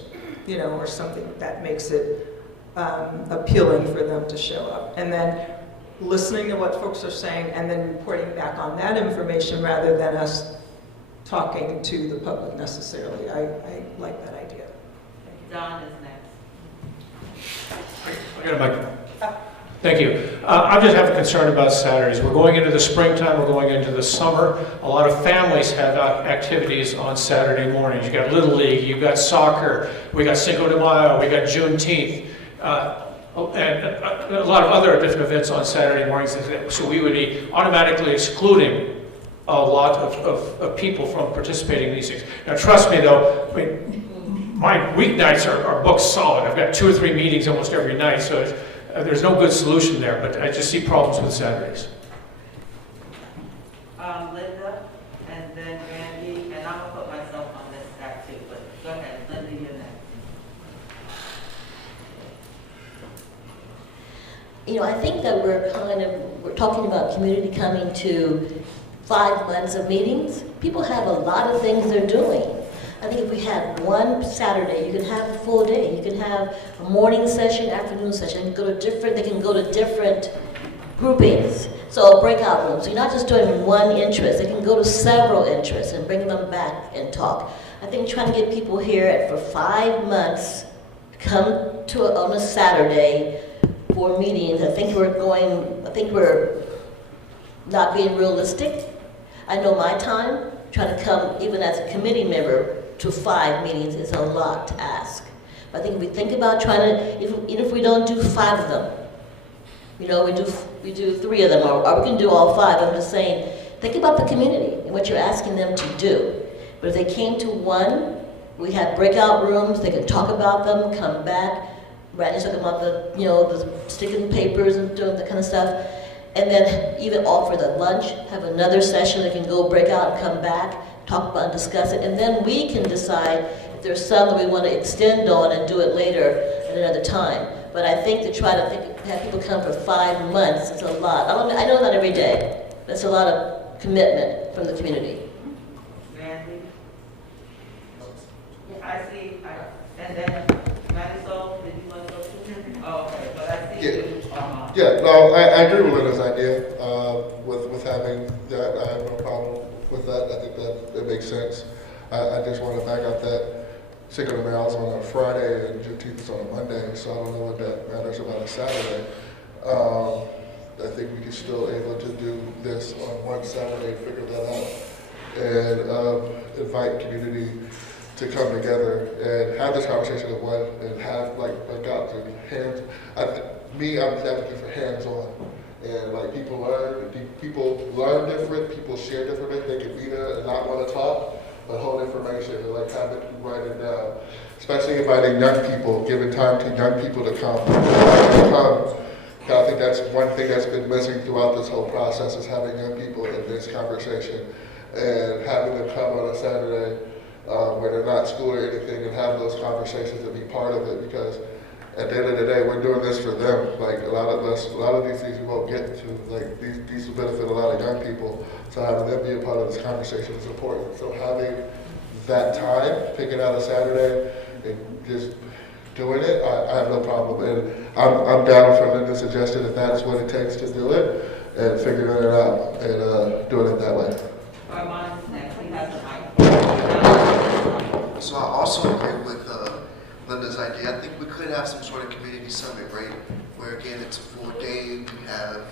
or something that makes it appealing for them to show up. And then listening to what folks are saying and then reporting back on that information rather than us talking to the public necessarily. I like that idea. Don is next. I got a microphone. Thank you. I just have a concern about Saturdays. We're going into the springtime, we're going into the summer. A lot of families have activities on Saturday mornings. You got Little League, you've got soccer, we got Cinco de Mayo, we got Juneteenth, and a lot of other different events on Saturday mornings. So we would be automatically excluding a lot of people from participating in these things. Now trust me though, my weeknights are booked solid. I've got 2 or 3 meetings almost every night, so there's no good solution there, but I just see problems with Saturdays. Linda, and then Randy, and I'm gonna put myself on this stack too, but go ahead, Linda, you're next. I think that we're talking about community coming to 5 months of meetings. People have a lot of things they're doing. I think if we had one Saturday, you could have a full day. You can have a morning session, afternoon session. They can go to different groupings. So breakout rooms. You're not just doing one interest. They can go to several interests and bring them back and talk. I think trying to get people here for 5 months, come on a Saturday for meetings. I think we're not being realistic. I know my time, trying to come, even as a committee member, to 5 meetings is a lot to ask. But I think if we think about trying to, even if we don't do 5 of them, we do 3 of them, or we can do all 5. I'm just saying, think about the community and what you're asking them to do. But if they came to one, we have breakout rooms, they can talk about them, come back. Randy's talking about the sticking papers and doing that kind of stuff. And then even offer the lunch, have another session, they can go break out and come back, talk about and discuss it, and then we can decide if there's some that we want to extend on and do it later at another time. But I think to try to have people come for 5 months is a lot. I know not every day, but it's a lot of commitment from the community. Randy? I see, and then Marisol, did you want to go to? Oh, okay, but I see you. Yeah, no, I agree with Linda's idea with having that. I have no problem with that. I think that it makes sense. I just want to back up that Cinco de Mayo is on a Friday and Juneteenth is on a Monday, so I don't know what that matters about a Saturday. I think we can still able to do this on one Saturday, figure that out, and invite community to come together and have this conversation at one and have like out to hands. I'm advocating for hands-on, and people learn different, people share differently. They can be there and not want to talk, but hold information and have it, write it down. Especially inviting young people, giving time to young people to come. I think that's one thing that's been missing throughout this whole process is having young people in this conversation and having them come on a Saturday where they're not school or anything and have those conversations and be part of it, because at the end of the day, we're doing this for them. A lot of these things we won't get to. These will benefit a lot of young people. So having them be a part of this conversation is important. So having that time, picking out a Saturday and just doing it, I have no problem. And I'm down for Linda's suggestion if that's what it takes to do it, and figuring it out and doing it that way. Armand, next, we have the mic. So I also agree with Linda's idea. I think we could have some sort of community summit, right? Where again, it's a full day. We have,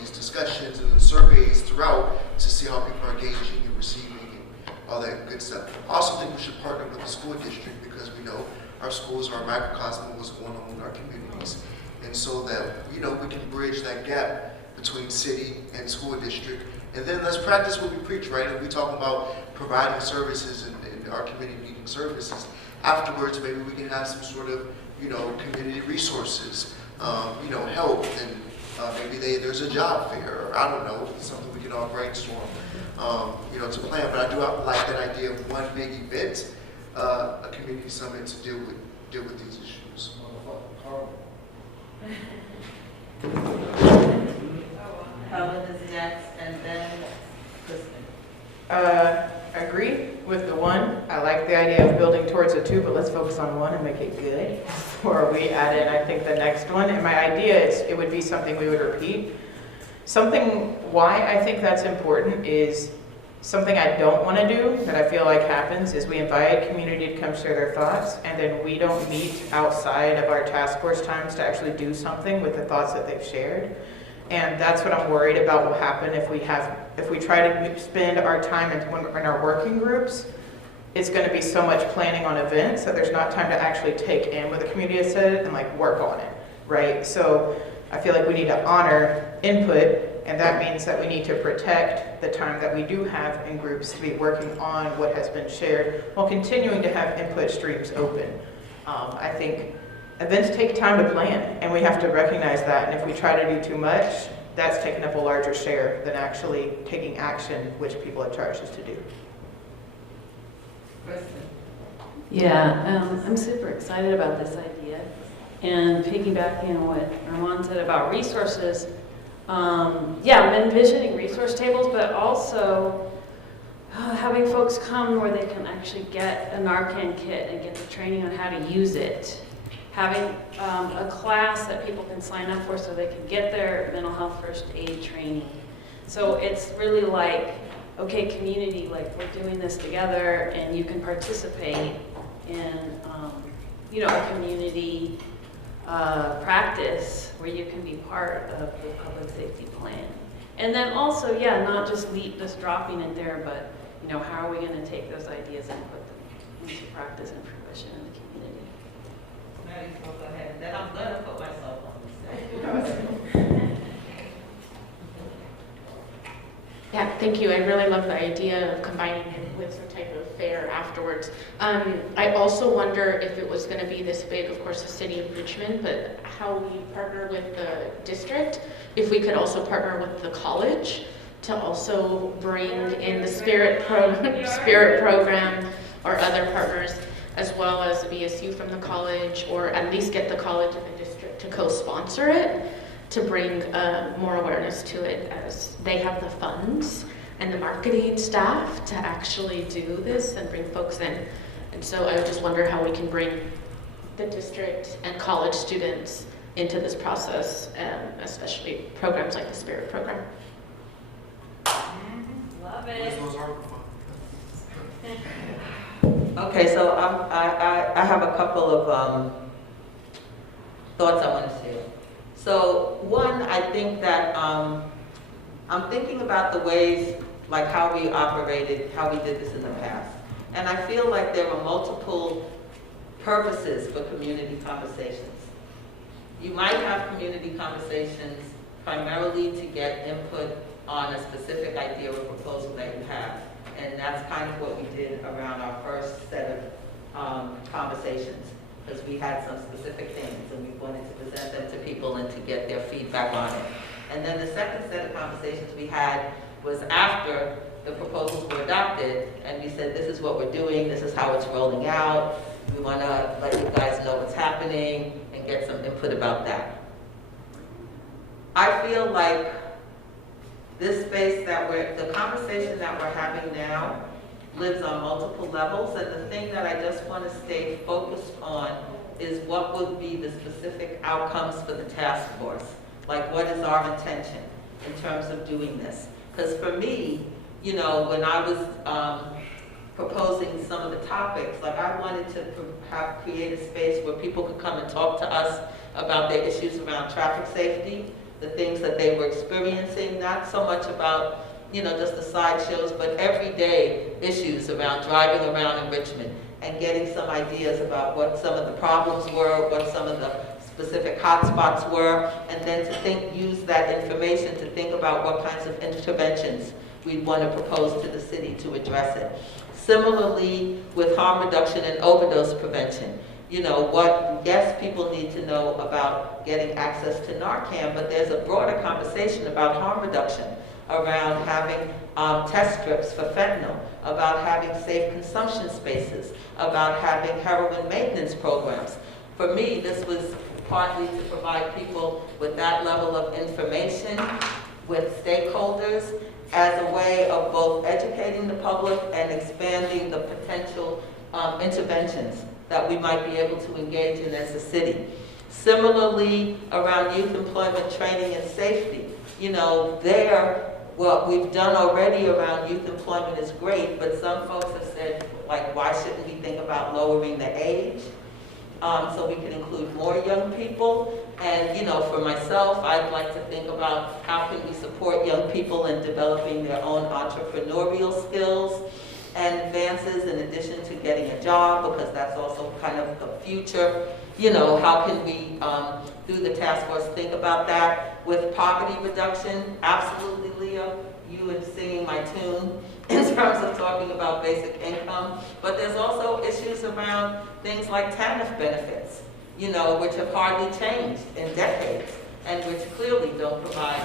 these discussions and surveys throughout to see how people are engaging and receiving and all that good stuff. I also think we should partner with the school district, because we know our schools are a microcosm of what's going on in our communities. And so that, we can bridge that gap between city and school district. And then let's practice what we preach, right? If we talk about providing services in our community meeting services, afterwards maybe we can have some sort of community resources, health, and maybe there's a job fair, or I don't know, something we can all brainstorm, to plan. But I do like that idea of one big event, a community summit to deal with these issues. Helen is next, and then Kristen. Agree with the one. I like the idea of building towards a two, but let's focus on one and make it good before we add in, I think, the next one. And my idea is it would be something we would repeat. Why I think that's important is something I don't want to do that I feel like happens is we invite community to come share their thoughts, and then we don't meet outside of our task force times to actually do something with the thoughts that they've shared. And that's what I'm worried about will happen if we try to spend our time in our working groups. It's going to be so much planning on events that there's not time to actually take in what the community has said and work on it, right? So I feel like we need to honor input, and that means that we need to protect the time that we do have in groups to be working on what has been shared while continuing to have input streams open. I think events take time to plan, and we have to recognize that. And if we try to do too much, that's taking up a larger share than actually taking action, which people have charged us to do. Kristen. Yeah, I'm super excited about this idea. And piggybacking on what Armand said about resources, I'm envisioning resource tables, but also having folks come where they can actually get a Narcan kit and get the training on how to use it. Having a class that people can sign up for so they can get their mental health first aid training. So it's really okay, community, we're doing this together, and you can participate in, a community practice where you can be part of the public safety plan. And then also, not just dropping it there, but, how are we going to take those ideas and put them into practice and fruition in the community? Maddie, go ahead. Then I'm going to put myself on the stage. Yeah, thank you. I really love the idea of combining it with some type of fair afterwards. I also wonder if it was going to be this big, of course, the city of Richmond, but how we partner with the district, if we could also partner with the college to also bring in the spirit program or other partners, as well as the BSU from the college, or at least get the college and the district to co-sponsor it, to bring more awareness to it, as they have the funds and the marketing staff to actually do this and bring folks in. And so I just wonder how we can bring the district and college students into this process, especially programs like the Spirit program. Love it. Okay, so I have a couple of thoughts I want to share. So one, I think that I'm thinking about the ways, how we operated, how we did this in the past. And I feel like there are multiple purposes for community conversations. You might have community conversations primarily to get input on a specific idea or proposal that you have. And that's kind of what we did around our first set of conversations, because we had some specific things and we wanted to present them to people and to get their feedback on it. And then the second set of conversations we had was after the proposals were adopted, and we said, this is what we're doing, this is how it's rolling out, we want to let you guys know what's happening and get some input about that. I feel like this space the conversation that we're having now lives on multiple levels, and the thing that I just want to stay focused on is what would be the specific outcomes for the task force. What is our intention in terms of doing this? Because for me, when I was proposing some of the topics, I wanted to create a space where people could come and talk to us about their issues around traffic safety, the things that they were experiencing, not so much about just the sideshows, but everyday issues around driving around in Richmond and getting some ideas about what some of the problems were, what some of the specific hotspots were, and then to use that information to think about what kinds of interventions we'd want to propose to the city to address it. Similarly, with harm reduction and overdose prevention, you know, what, yes, people need to know about getting access to Narcan, but there's a broader conversation about harm reduction, around having test strips for fentanyl, about having safe consumption spaces, about having heroin maintenance programs. For me, this was partly to provide people with that level of information, with stakeholders, as a way of both educating the public and expanding the potential interventions that we might be able to engage in as a city. Similarly, around youth employment training and safety, you know, what we've done already around youth employment is great, but some folks have said, like, why shouldn't we think about lowering the age? So we can include more young people. And, you know, for myself, I'd like to think about how can we support young people in developing their own entrepreneurial skills and advances, in addition to getting a job, because that's also kind of the future. You know, how can we, through the task force, think about that? With poverty reduction, absolutely, Leo, you and singing my tune in terms of talking about basic income. But there's also issues around things like TANF benefits, you know, which have hardly changed in decades, and which clearly don't provide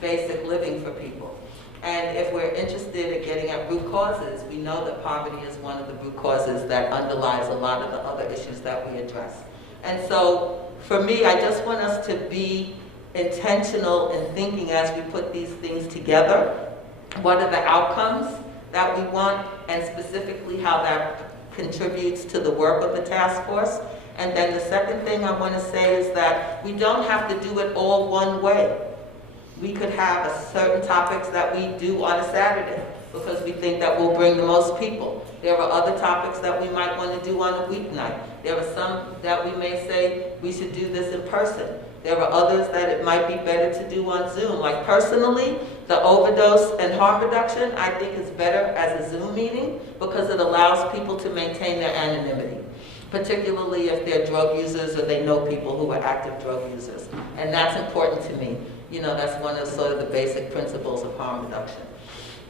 basic living for people. And if we're interested in getting at root causes, we know that poverty is one of the root causes that underlies a lot of the other issues that we address. And so, for me, I just want us to be intentional in thinking as we put these things together. What are the outcomes that we want, and specifically how that contributes to the work of the task force. And then the second thing I want to say is that we don't have to do it all one way. We could have certain topics that we do on a Saturday because we think that will bring the most people. There are other topics that we might want to do on a weeknight. There are some that we may say we should do this in person. There are others that it might be better to do on Zoom. Like personally, the overdose and harm reduction, I think is better as a Zoom meeting because it allows people to maintain their anonymity, particularly if they're drug users or they know people who are active drug users. And that's important to me. You know, that's one of sort of the basic principles of harm reduction.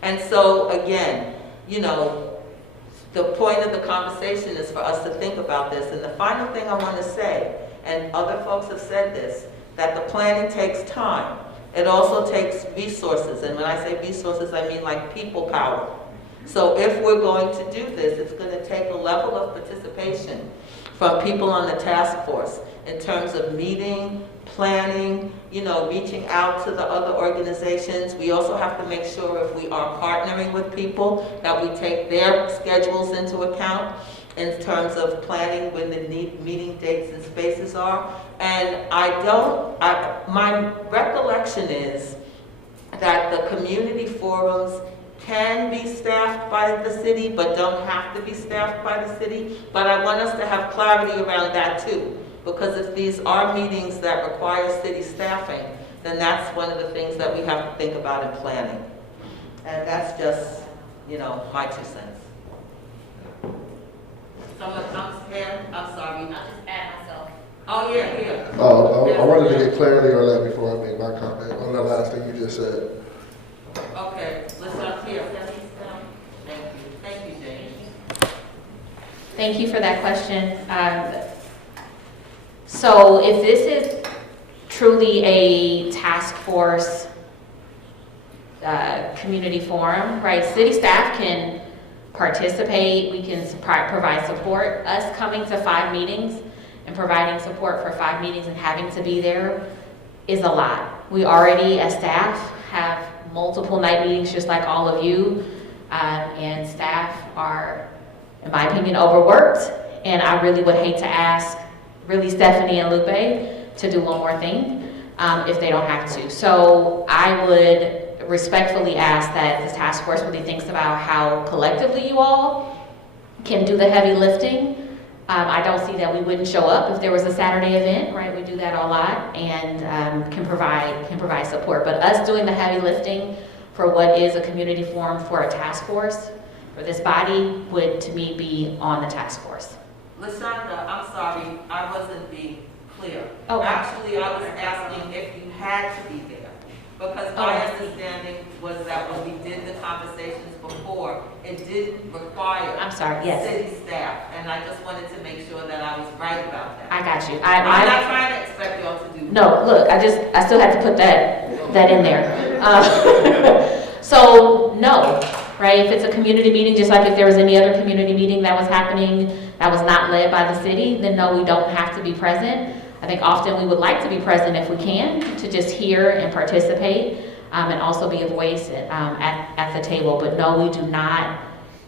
And so again, you know, the point of the conversation is for us to think about this. And the final thing I want to say, and other folks have said this, that the planning takes time. It also takes resources. And when I say resources, I mean like people power. So if we're going to do this, it's going to take a level of participation from people on the task force in terms of meeting, planning, you know, reaching out to the other organizations. We also have to make sure if we are partnering with people that we take their schedules into account in terms of planning when the meeting dates and spaces are. And my recollection is that the community forums can be staffed by the city, but don't have to be staffed by the city. But I want us to have clarity around that too. Because if these are meetings that require city staffing, then that's one of the things that we have to think about in planning. And that's just, you know, my 2 cents. Someone comes here, I'm sorry. I'll just add myself. Oh, yeah, here. I wanted to get clarity on that before I make my comment on the last thing you just said. Okay, let's up here. Thank you. Thank you, Jane. Thank you for that question. So if this is truly a task force community forum, right, city staff can participate, we can provide support. Us coming to 5 meetings and providing support for 5 meetings and having to be there is a lot. We already, as staff, have multiple night meetings just like all of you, and staff are, in my opinion, overworked, and I really would hate to ask really Stephanie and Lupe to do one more thing if they don't have to. So I would respectfully ask that this task force really thinks about how collectively you all can do the heavy lifting. I don't see that we wouldn't show up if there was a Saturday event, right? We do that a lot and can provide support. But us doing the heavy lifting for what is a community forum for a task force, for this body, would to me be on the task force. LaShonda, I'm sorry, I wasn't being clear. Oh. Actually, I was asking if you had to be there. Because my understanding was that when we did the conversations before, it did require I'm sorry, yes. city staff, and I just wanted to make sure that I was right about that. I got you. I'm not trying to expect y'all to do. No, look, I still have to put that in there. So, no, right? If it's a community meeting, just like if there was any other community meeting that was happening that was not led by the city, then no, we don't have to be present. I think often we would like to be present if we can, to just hear and participate, and also be a voice at the table. But no, we do not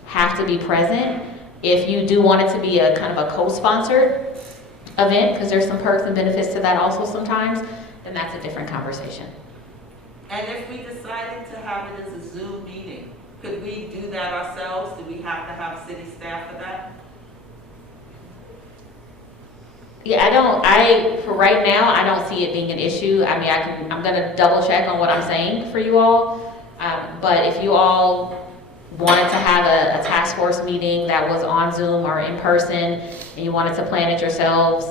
have to be present. If you do want it to be a kind of a co-sponsored event, because there's some perks and benefits to that also sometimes, then that's a different conversation. And if we decided to have it as a Zoom meeting, could we do that ourselves? Do we have to have city staff for that? Yeah, for right now, I don't see it being an issue. I mean, I'm gonna double check on what I'm saying for you all. But if you all wanted to have a task force meeting that was on Zoom or in person, and you wanted to plan it yourselves,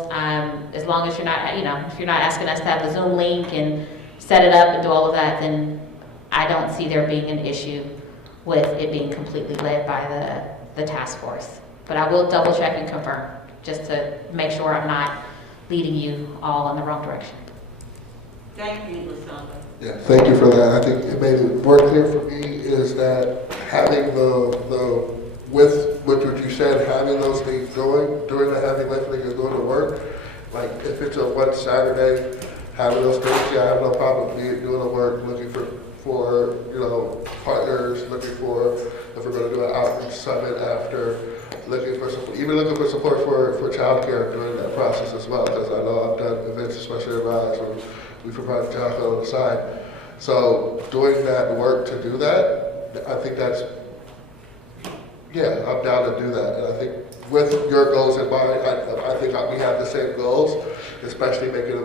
as long as you're not, if you're not asking us to have the Zoom link and set it up and do all of that, then I don't see there being an issue with it being completely led by the task force. But I will double check and confirm, just to make sure I'm not leading you all in the wrong direction. Thank you, LaShonda. Yeah, thank you for that. I think it made it more clear for me is that having with what you said, having those things going, doing the heavy lifting and doing the work, like if it's a one Saturday, having those things, yeah, I have no problem doing the work, looking for partners, looking for, if we're gonna do an outreach summit after, looking for support for childcare during that process as well, because I know I've done events, especially in Rise, where we provide childcare on the side. So doing that work to do that, I think that's, yeah, I'm down to do that. And I think with your goals in mind, I think we have the same goals, especially making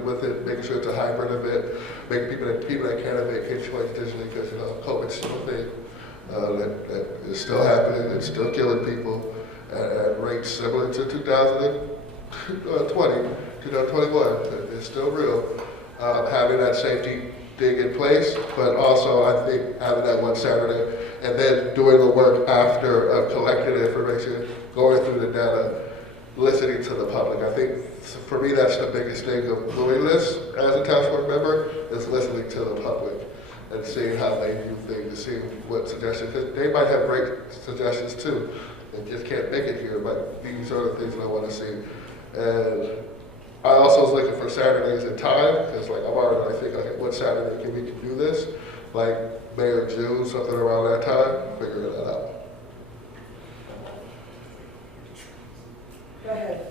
sure it's a hybrid event, making people that can't make kids choice digitally, because COVID's still a thing that is still happening, it's still killing people at rates similar to 2021. It's still real. Having that safety thing in place, but also I think having that one Saturday and then doing the work after of collecting the information, going through the data, listening to the public. I think for me that's the biggest thing of doing this as a task force member, is listening to the public and seeing how they view things, seeing what suggestions, because they might have great suggestions too, and just can't make it here, but these are the things that I want to see. And I also was looking for Saturdays in time, because like I'm already, I think, okay, what Saturday can we do this? Like May or June, something around that time, figuring that out. Go ahead.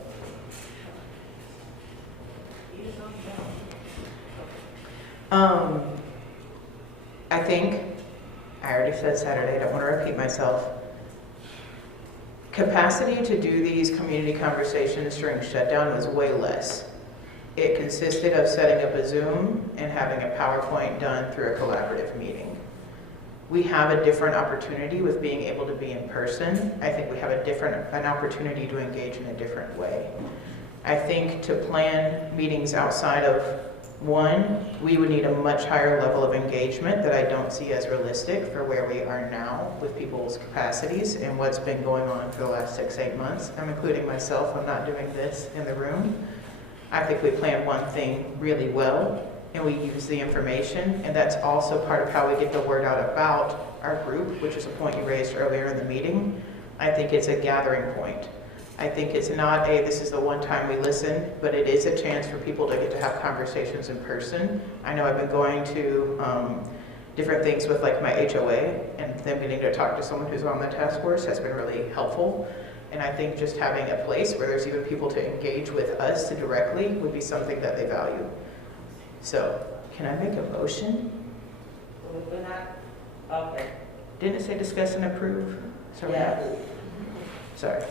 I think, I already said Saturday, I don't want to repeat myself. Capacity to do these community conversations during shutdown was way less. It consisted of setting up a Zoom and having a PowerPoint done through a collaborative meeting. We have a different opportunity with being able to be in person. I think we have an opportunity to engage in a different way. I think to plan meetings outside of one, we would need a much higher level of engagement that I don't see as realistic for where we are now with people's capacities and what's been going on for the last 6-8 months. I'm including myself, I'm not doing this in the room. I think we plan one thing really well and we use the information, and that's also part of how we get the word out about our group, which is a point you raised earlier in the meeting. I think it's a gathering point. I think it's not this is the one time we listen, but it is a chance for people to get to have conversations in person. I know I've been going to different things with like my HOA, and them getting to talk to someone who's on the task force has been really helpful. And I think just having a place where there's even people to engage with us directly would be something that they value. So, can I make a motion? We're not, okay. Didn't it say discuss and approve? Sorry. Yeah. Sorry.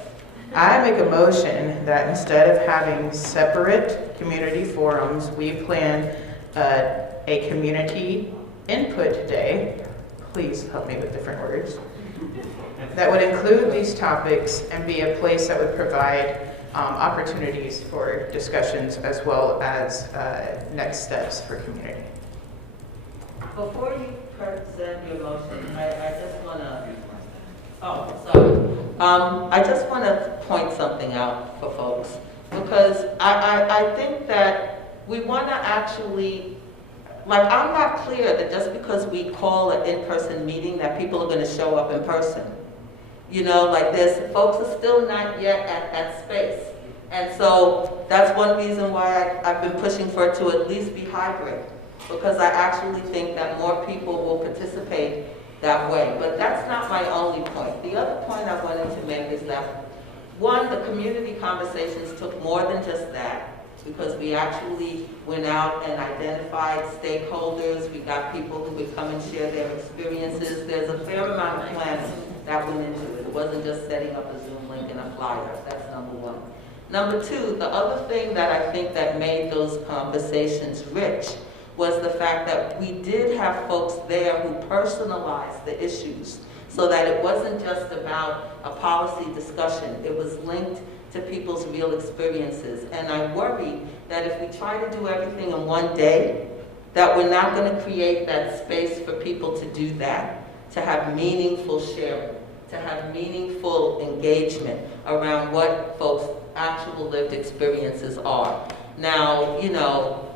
I make a motion that instead of having separate community forums, we plan a community input day. Please help me with different words. That would include these topics and be a place that would provide opportunities for discussions as well as next steps for community. before you present your motion, I just want to, oh, sorry. I just want to point something out for folks, because I think that we want to actually, like, I'm not clear that just because we call an in-person meeting that people are going to show up in person. You know, like folks are still not yet at that space. And so that's one reason why I've been pushing for it to at least be hybrid, because I actually think that more people will participate that way. But that's not my only point. The other point I wanted to make is that, one, the community conversations took more than just that, because we actually went out and identified stakeholders. We got people who would come and share their experiences. There's a fair amount of planning that went into it. It wasn't just setting up a Zoom link and a flyer. That's number one. Number two, the other thing that I think that made those conversations rich was the fact that we did have folks there who personalized the issues, so that it wasn't just about a policy discussion. It was linked to people's real experiences. And I worry that if we try to do everything in one day, that we're not going to create that space for people to do that, to have meaningful sharing, to have meaningful engagement around what folks' actual lived experiences are. Now, you know,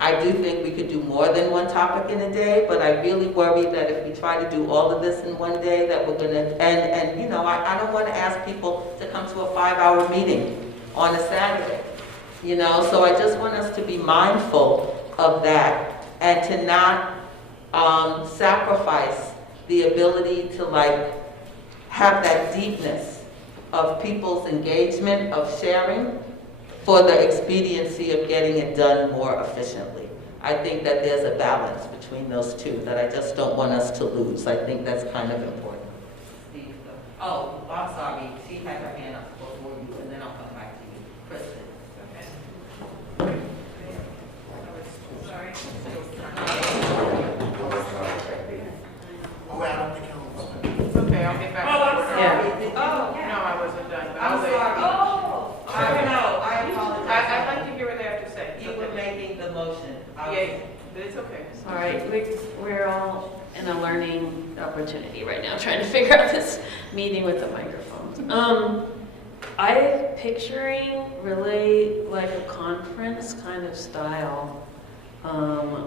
I do think we could do more than one topic in a day, but I really worry that if we try to do all of this in one day, that we're gonna, and you know, I don't wanna ask people to come to a 5-hour meeting on a Saturday, you know, so I just want us to be mindful of that and to not sacrifice the ability to like have that deepness of people's engagement, of sharing, for the expediency of getting it done more efficiently. I think that there's a balance between those two that I just don't want us to lose. I think that's kind of important. Steve, oh, I'm sorry. She had her hand up before you, and then I'll come back to you. Kristen. Okay. Sorry. Oh, I don't think It's okay, I'll get back. Oh, I'm sorry. Yeah. Oh, No, I wasn't done, but I'm I'll wait. sorry. Oh, I know. I apologize. I'd like to hear what they have to say. You were making the motion. Yeah, but it's okay. All right, we're all in a learning opportunity right now, trying to figure out this meeting with the microphones. I'm picturing really like a conference kind of style,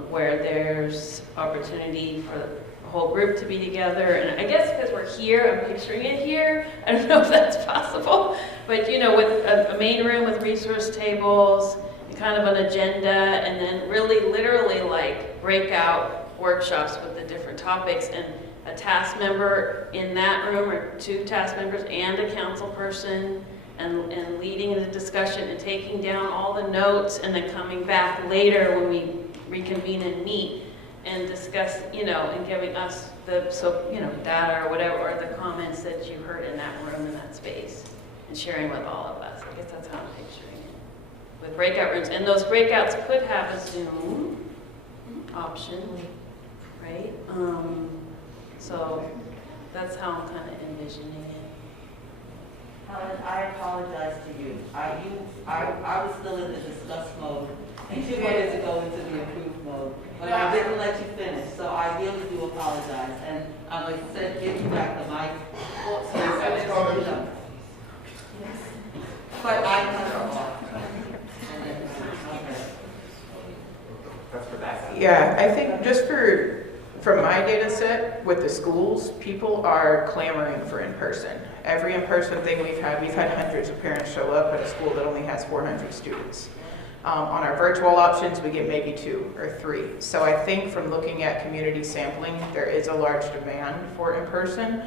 where there's opportunity for the whole group to be together. And I guess because we're here, I'm picturing it here. I don't know if that's possible, but you know, with a main room with resource tables, kind of an agenda, and then really literally like breakout workshops with the different topics, and a task member in that room, or 2 task members and a council person, and leading the discussion and taking down all the notes, and then coming back later when we reconvene and meet and discuss, you know, and giving us the, so, you know, data or whatever, or the comments that you heard in that room, in that space, and sharing with all of us. I guess that's how I'm picturing it. With breakout rooms, and those breakouts could have a Zoom option, right? So that's how I'm kind of envisioning it. Helen, I apologize to you. I was still in the discuss mode, and you wanted to go into the approve mode, but I didn't let you finish, so I really do apologize. And I'm going to give you back the mic. But I cut her off. Yeah, I think just from my data set with the schools, people are clamoring for in-person. Every in-person thing we've had hundreds of parents show up at a school that only has 400 students. On our virtual options, we get maybe 2 or 3. So I think from looking at community sampling, there is a large demand for in-person.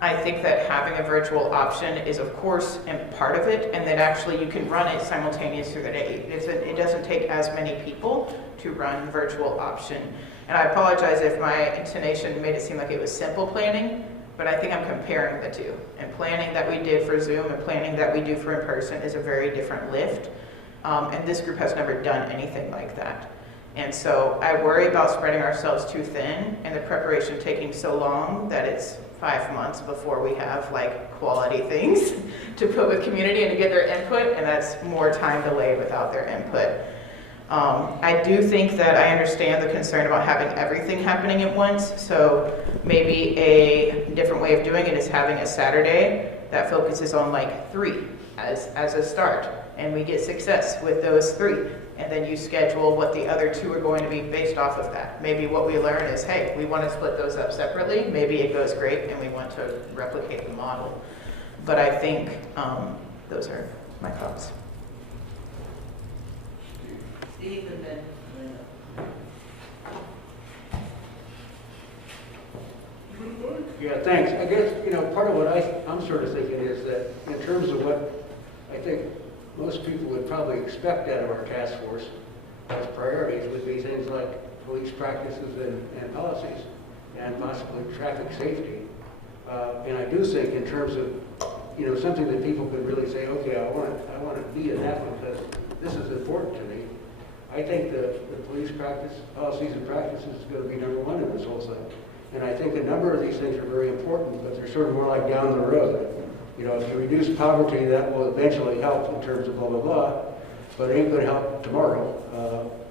I think that having a virtual option is, of course, part of it, and that actually you can run it simultaneous through the day. It doesn't take as many people to run virtual option. And I apologize if my intonation made it seem like it was simple planning, but I think I'm comparing the two. And planning that we did for Zoom and planning that we do for in-person is a very different lift. And this group has never done anything like that. And so I worry about spreading ourselves too thin and the preparation taking so long that it's 5 months before we have like quality things to put with community and to get their input, and that's more time delayed without their input. I do think that I understand the concern about having everything happening at once, so maybe a different way of doing it is having a Saturday that focuses on like 3 as a start, and we get success with those 3. And then you schedule what the other 2 are going to be based off of that. Maybe what we learn is, hey, we want to split those up separately. Maybe it goes great and we want to replicate the model. But I think those are my thoughts. Steve and then Linda. Yeah, thanks. I guess, part of what I'm sort of thinking is that in terms of what I think most people would probably expect out of our task force as priorities would be things like police practices and policies and possibly traffic safety. And I do think in terms of, something that people could really say, okay, I want to be in that one because this is important to me. I think the police practice, policies and practices is going to be number 1 in this whole thing. And I think a number of these things are very important, but they're sort of more like down the road. If you reduce poverty, that will eventually help in terms of blah, blah, blah, but it ain't going to help tomorrow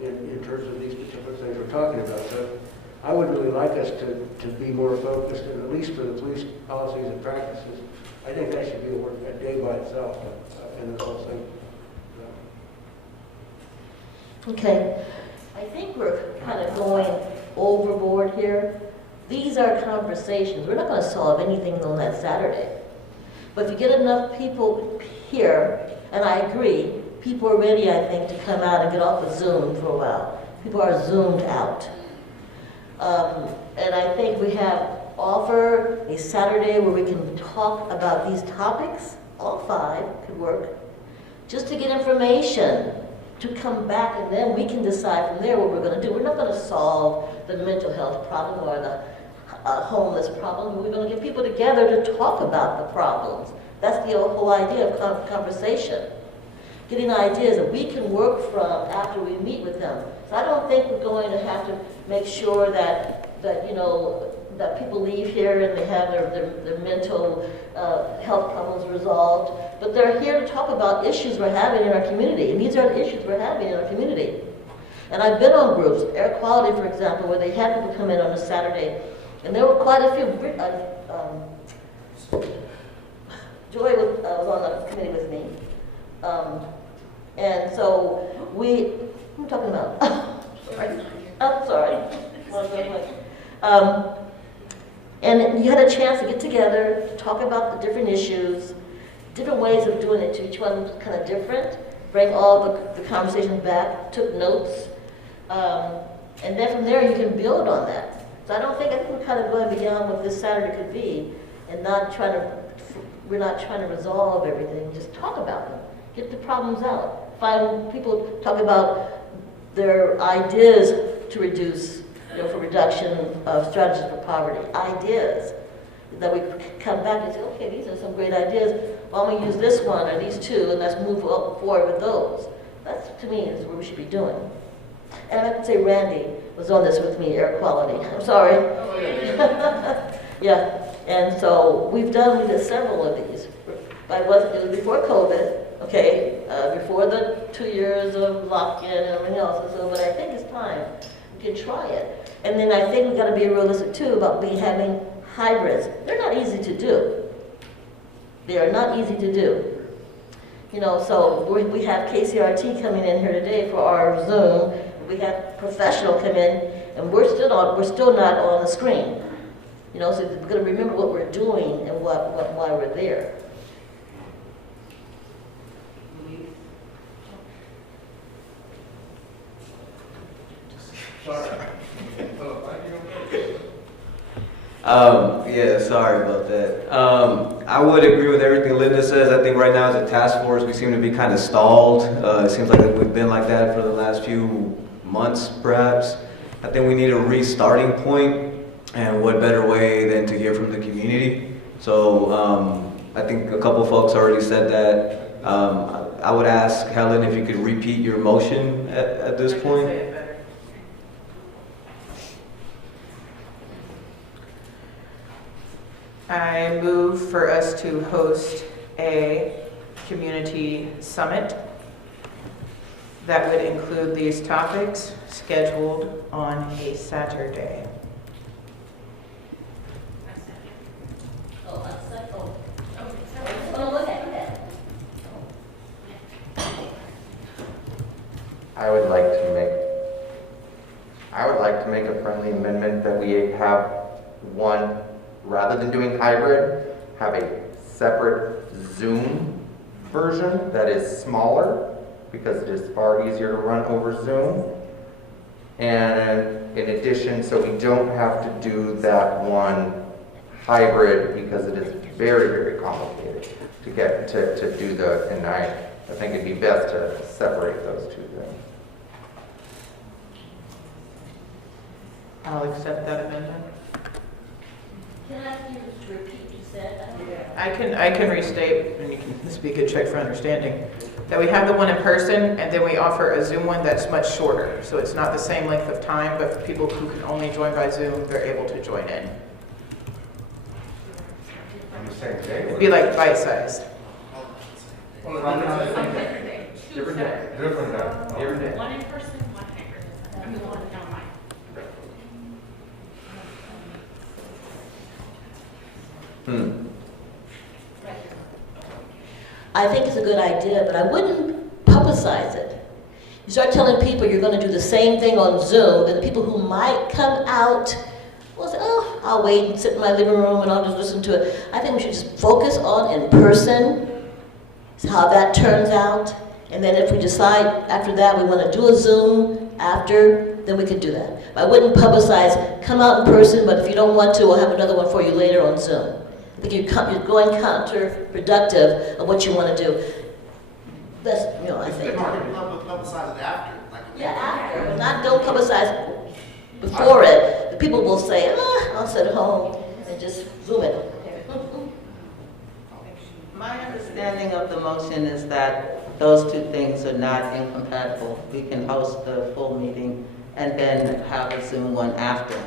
in terms of these particular things we're talking about. So I would really like us to be more focused, and at least for the police policies and practices, I think that should be a day by itself in this whole thing. Okay, I think we're kind of going overboard here. These are conversations. We're not going to solve anything on that Saturday. But if you get enough people here, and I agree, people are ready, I think, to come out and get off of Zoom for a while. People are zoomed out. And I think we have offer a Saturday where we can talk about these topics. All 5 could work. Just to get information, to come back, and then we can decide from there what we're going to do. We're not going to solve the mental health problem or the homeless problem, but we're going to get people together to talk about the problems. That's the whole idea of conversation. Getting ideas that we can work from after we meet with them. So I don't think we're going to have to make sure that people leave here and they have their mental health problems resolved. But they're here to talk about issues we're having in our community, and these are the issues we're having in our community. And I've been on groups, air quality, for example, where they had people come in on a Saturday, and there were quite a few. Joy was on the committee with me, and so I'm talking about. I'm sorry. And you had a chance to get together, to talk about the different issues, different ways of doing it. Each one was kind of different. Bring all the conversations back, took notes, and then from there you can build on that. So I think we're kind of going beyond what this Saturday could be, and we're not trying to resolve everything. Just talk about them, get the problems out. Find people talk about their ideas to reduce, for reduction of strategies for poverty. Ideas that we come back and say, okay, these are some great ideas. Why don't we use this one or these 2, and let's move forward with those. That's, to me, is what we should be doing. And I have to say, Randy was on this with me, air quality. I'm sorry. Yeah, and so we did several of these. It was before COVID, okay, before the 2 years of lock-in and everything else. And so, but I think it's time we can try it. And then I think we got to be realistic too about having hybrids. They're not easy to do. They are not easy to do. So we have KCRT coming in here today for our Zoom. We have professional come in, and we're still not on the screen. So we're going to remember what we're doing and why we're there. Yeah, sorry about that. I would agree with everything Linda says. I think right now as a task force, we seem to be kind of stalled. It seems like we've been like that for the last few months, perhaps. I think we need a restarting point, and what better way than to hear from the community. So I think a couple folks already said that. I would ask Helen if you could repeat your motion at this point. I move for us to host a community summit that would include these topics scheduled on a Saturday. I would like to make a friendly amendment that we have one, rather than doing hybrid, have a separate Zoom version that is smaller because it is far easier to run over Zoom. And in addition, so we don't have to do that one hybrid because it is very, very complicated to get to do the, and I think it'd be best to separate those two things. I'll accept that amendment. Can I ask you to repeat what you said? I can restate, and you can, this would be a good check for understanding, that we have the one in person, and then we offer a Zoom one that's much shorter. So it's not the same length of time, but for people who can only join by Zoom, they're able to join in. On the same day? It'd be like bite-sized. Different day. Different day. One in person, one hybrid. I mean, one online. I think it's a good idea, but I wouldn't publicize it. You start telling people you're going to do the same thing on Zoom, and the people who might come out will say, oh, I'll wait and sit in my living room and I'll just listen to it. I think we should just focus on in person, see how that turns out, and then if we decide after that we want to do a Zoom after, then we can do that. But I wouldn't publicize, come out in person, but if you don't want to, we'll have another one for you later on Zoom. I think you're going counterproductive of what you want to do. That's, I think. Publicize it after. Yeah, after, but not, don't publicize before it. The people will say, I'll sit at home and just Zoom it. My understanding of the motion is that those two things are not incompatible. We can host the full meeting and then have a Zoom one after.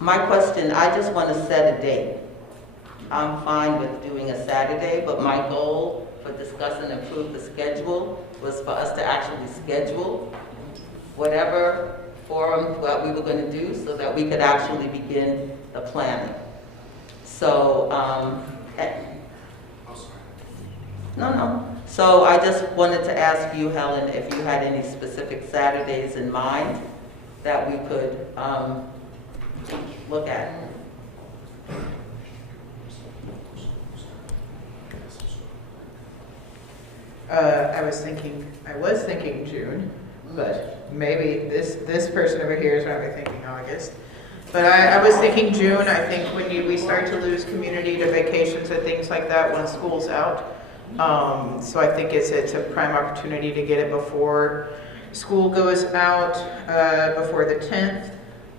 My question, I just want to set a date. I'm fine with doing a Saturday, but my goal for discuss and approve the schedule was for us to actually schedule whatever forum what we were going to do so that we could actually begin the planning. So, no. So I just wanted to ask you, Helen, if you had any specific Saturdays in mind that we could look at. I was thinking June, but maybe this person over here is probably thinking August. But I was thinking June. I think when we start to lose community to vacations and things like that when school's out. So I think it's a prime opportunity to get it before school goes out, before the 10th.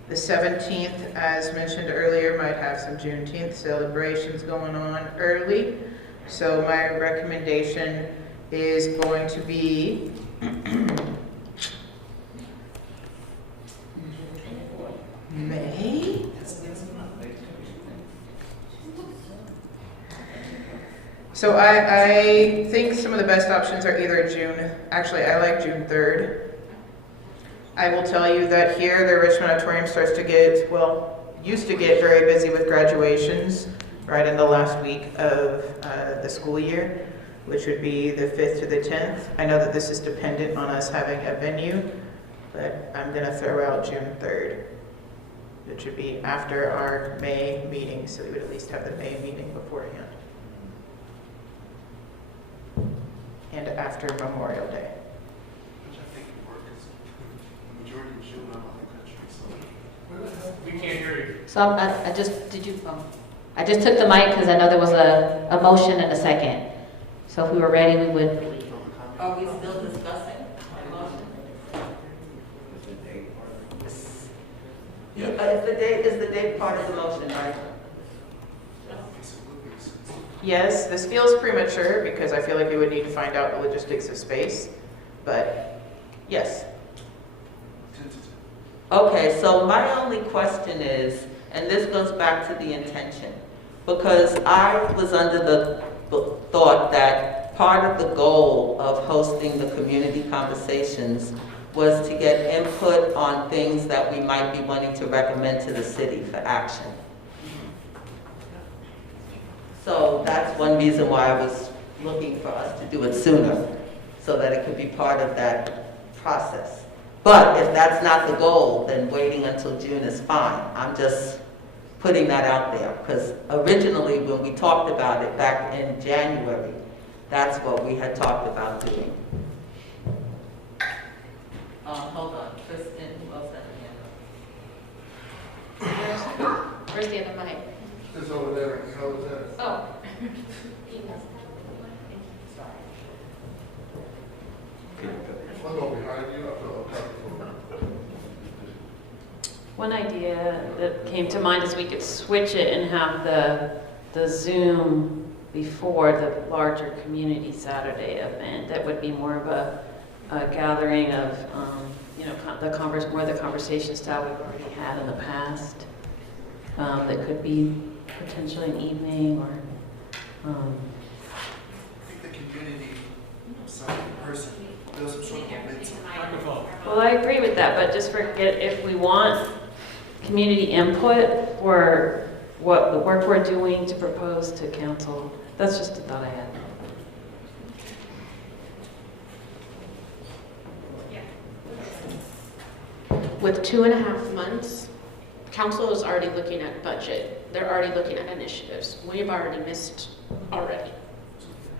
The 17th, as mentioned earlier, might have some Juneteenth celebrations going on early. So my recommendation is going to be May? So I think some of the best options are either June, actually I like June 3rd. I will tell you that here the Richmond Auditorium starts to get, used to get very busy with graduations right in the last week of the school year, which would be the 5th to the 10th. I know that this is dependent on us having a venue, but I'm going to throw out June 3rd. It should be after our May meeting, so we would at least have the May meeting beforehand. And after Memorial Day. We can't hear you. So I just took the mic because I know there was a motion and a second. So if we were ready, we would. Are we still discussing the motion? Is the date part of the motion, right? Yes, this feels premature because I feel like we would need to find out the logistics of space, but yes. Okay, so my only question is, and this goes back to the intention, because I was under the thought that part of the goal of hosting the community conversations was to get input on things that we might be wanting to recommend to the city for action. So that's one reason why I was looking for us to do it sooner, so that it could be part of that process. But if that's not the goal, then waiting until June is fine. I'm just putting that out there, because originally when we talked about it back in January, that's what we had talked about doing. Hold on, Kristen, who else had a hand up? Where's the other mic? It's over there. It's over there. Oh. One more behind you. I feel One idea that came to mind is we could switch it and have the Zoom before the larger community Saturday event. That would be more of a gathering of, more the conversation style we've already had in the past. That could be potentially an evening or. I think the community, person, builds some sort of momentum. Well, I agree with that, but just forget, if we want community input for what the work we're doing to propose to council, that's just a thought I had. With 2.5 months, council is already looking at budget. They're already looking at initiatives. We've already missed already.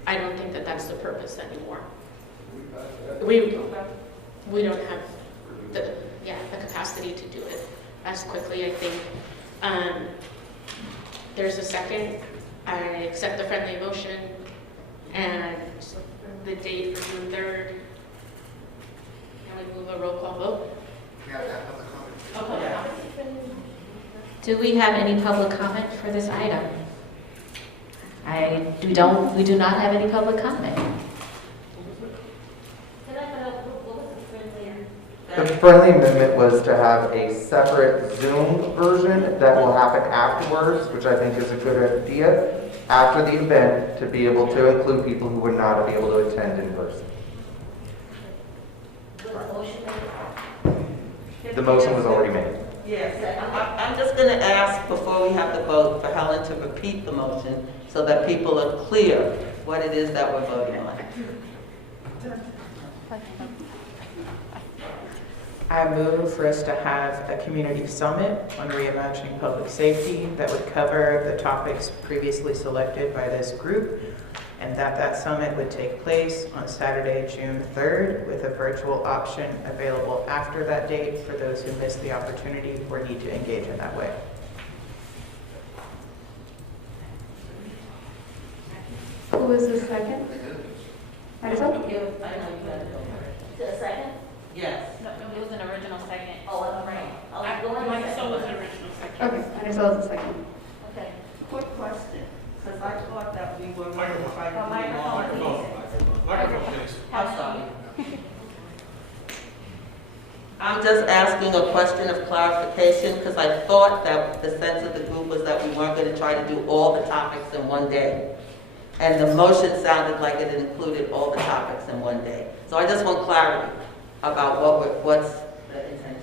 I don't think that that's the purpose anymore. We don't have the capacity to do it as quickly, I think. There's a second. I accept the friendly motion and the date for June 3rd. Can we move a roll call vote? Do we have any public comment for this item? We do not have any public comment. The friendly amendment was to have a separate Zoom version that will happen afterwards, which I think is a good idea, after the event, to be able to include people who would not be able to attend in person. The motion was already made. Yes, I'm just going to ask before we have the vote for Helen to repeat the motion so that people are clear what it is that we're voting on. I move for us to have a community summit on reimagining public safety that would cover the topics previously selected by this group, and that summit would take place on Saturday, June 3rd, with a virtual option available after that date for those who missed the opportunity or need to engage in that way. Who was the second? Marisol? The second? Yes. No, it was an original second. Oh, right. Marisol was the original second. Okay, Marisol is the second. Okay. Quick question, because I thought that we were going to try to do Microphone, please. I'm sorry. I'm just asking a question of clarification, because I thought that the sense of the group was that we weren't going to try to do all the topics in one day. And the motion sounded like it included all the topics in one day. So I just want clarity about what's the intention.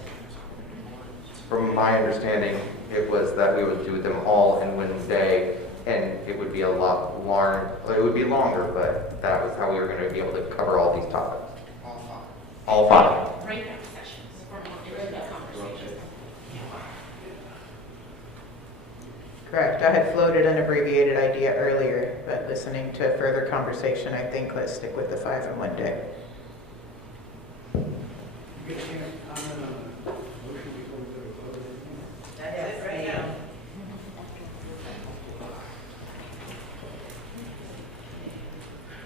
From my understanding, it was that we would do them all in one day, and it would be a lot longer. It would be longer, but that was how we were going to be able to cover all these topics. All five. Breakout sessions for more in-depth conversations. Correct. I had floated an abbreviated idea earlier, but listening to further conversation, I think let's stick with the 5 in one day.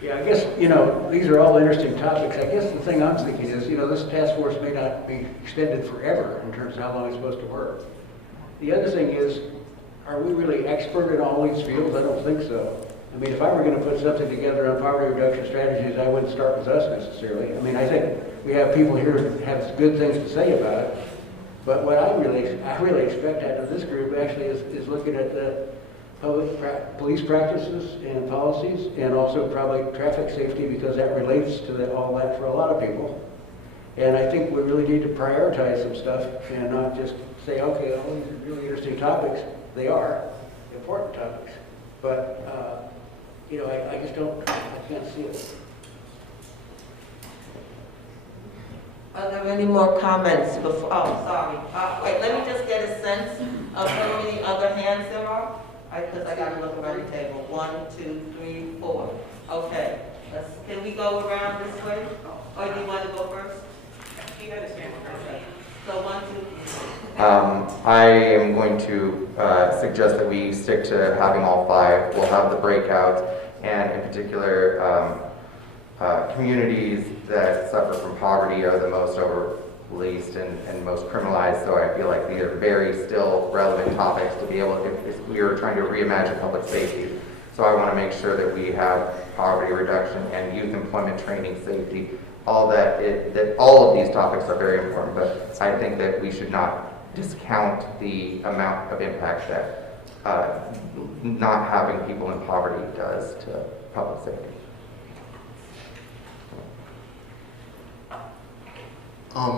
Yeah, I guess, these are all interesting topics. I guess the thing I'm thinking is, this task force may not be extended forever in terms of how long it's supposed to work. The other thing is, are we really expert in all these fields? I don't think so. I mean, if I were going to put something together on poverty reduction strategies, I wouldn't start with us necessarily. I mean, I think we have people here who have good things to say about it. But what I really expect out of this group actually is looking at police practices and policies, and also probably traffic safety, because that relates to all that for a lot of people. And I think we really need to prioritize some stuff and not just say, okay, all these are really interesting topics. They are important topics, but you know, I just don't, I can't see it. Are there any more comments before, oh, sorry. Wait, let me just get a sense of how many other hands there are. Because I gotta look around the table. 1, 2, 3, 4. Okay, can we go around this way? Or do you want to go first? You got to stand first. So 1, 2, 3. I am going to suggest that we stick to having all 5. We'll have the breakout, and in particular, communities that suffer from poverty are the most overpoliced and most criminalized, so I feel like these are very still relevant topics to be able to, if we are trying to reimagine public safety. So I want to make sure that we have poverty reduction and youth employment training, safety, all that all of these topics are very important, but I think that we should not discount the amount of impact that not having people in poverty does to public safety.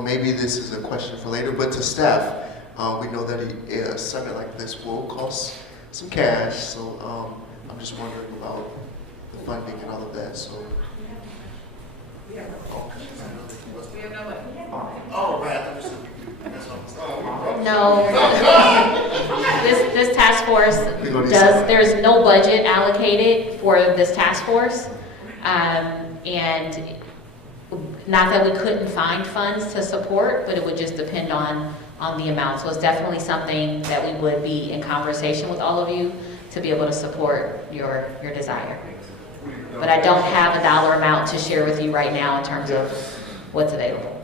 Maybe this is a question for later, but to staff, we know that a summit like this will cost some cash, so I'm just wondering about the funding and all of that. So. Oh, right. No. This task force there's no budget allocated for this task force. And not that we couldn't find funds to support, but it would just depend on the amount. So it's definitely something that we would be in conversation with all of you to be able to support your desire. But I don't have a dollar amount to share with you right now in terms of what's available.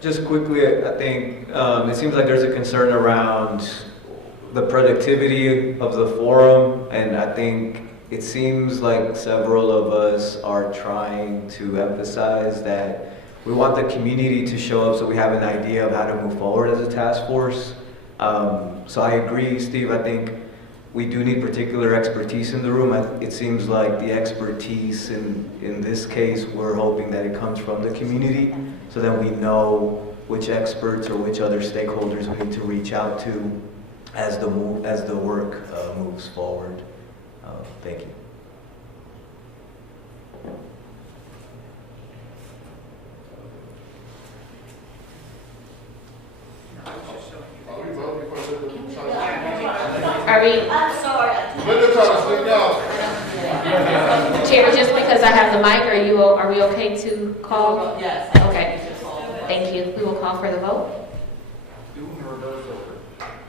Just quickly, I think it seems like there's a concern around the productivity of the forum, and I think it seems like several of us are trying to emphasize that we want the community to show up so we have an idea of how to move forward as a task force. So I agree, Steve, I think we do need particular expertise in the room. It seems like the expertise in this case, we're hoping that it comes from the community so that we know which experts or which other stakeholders we need to reach out to as the work moves forward. Thank you. Are we? I'm sorry. Chair, just because I have the mic, are we okay to call? Yes. Okay. Thank you. We will call for the vote.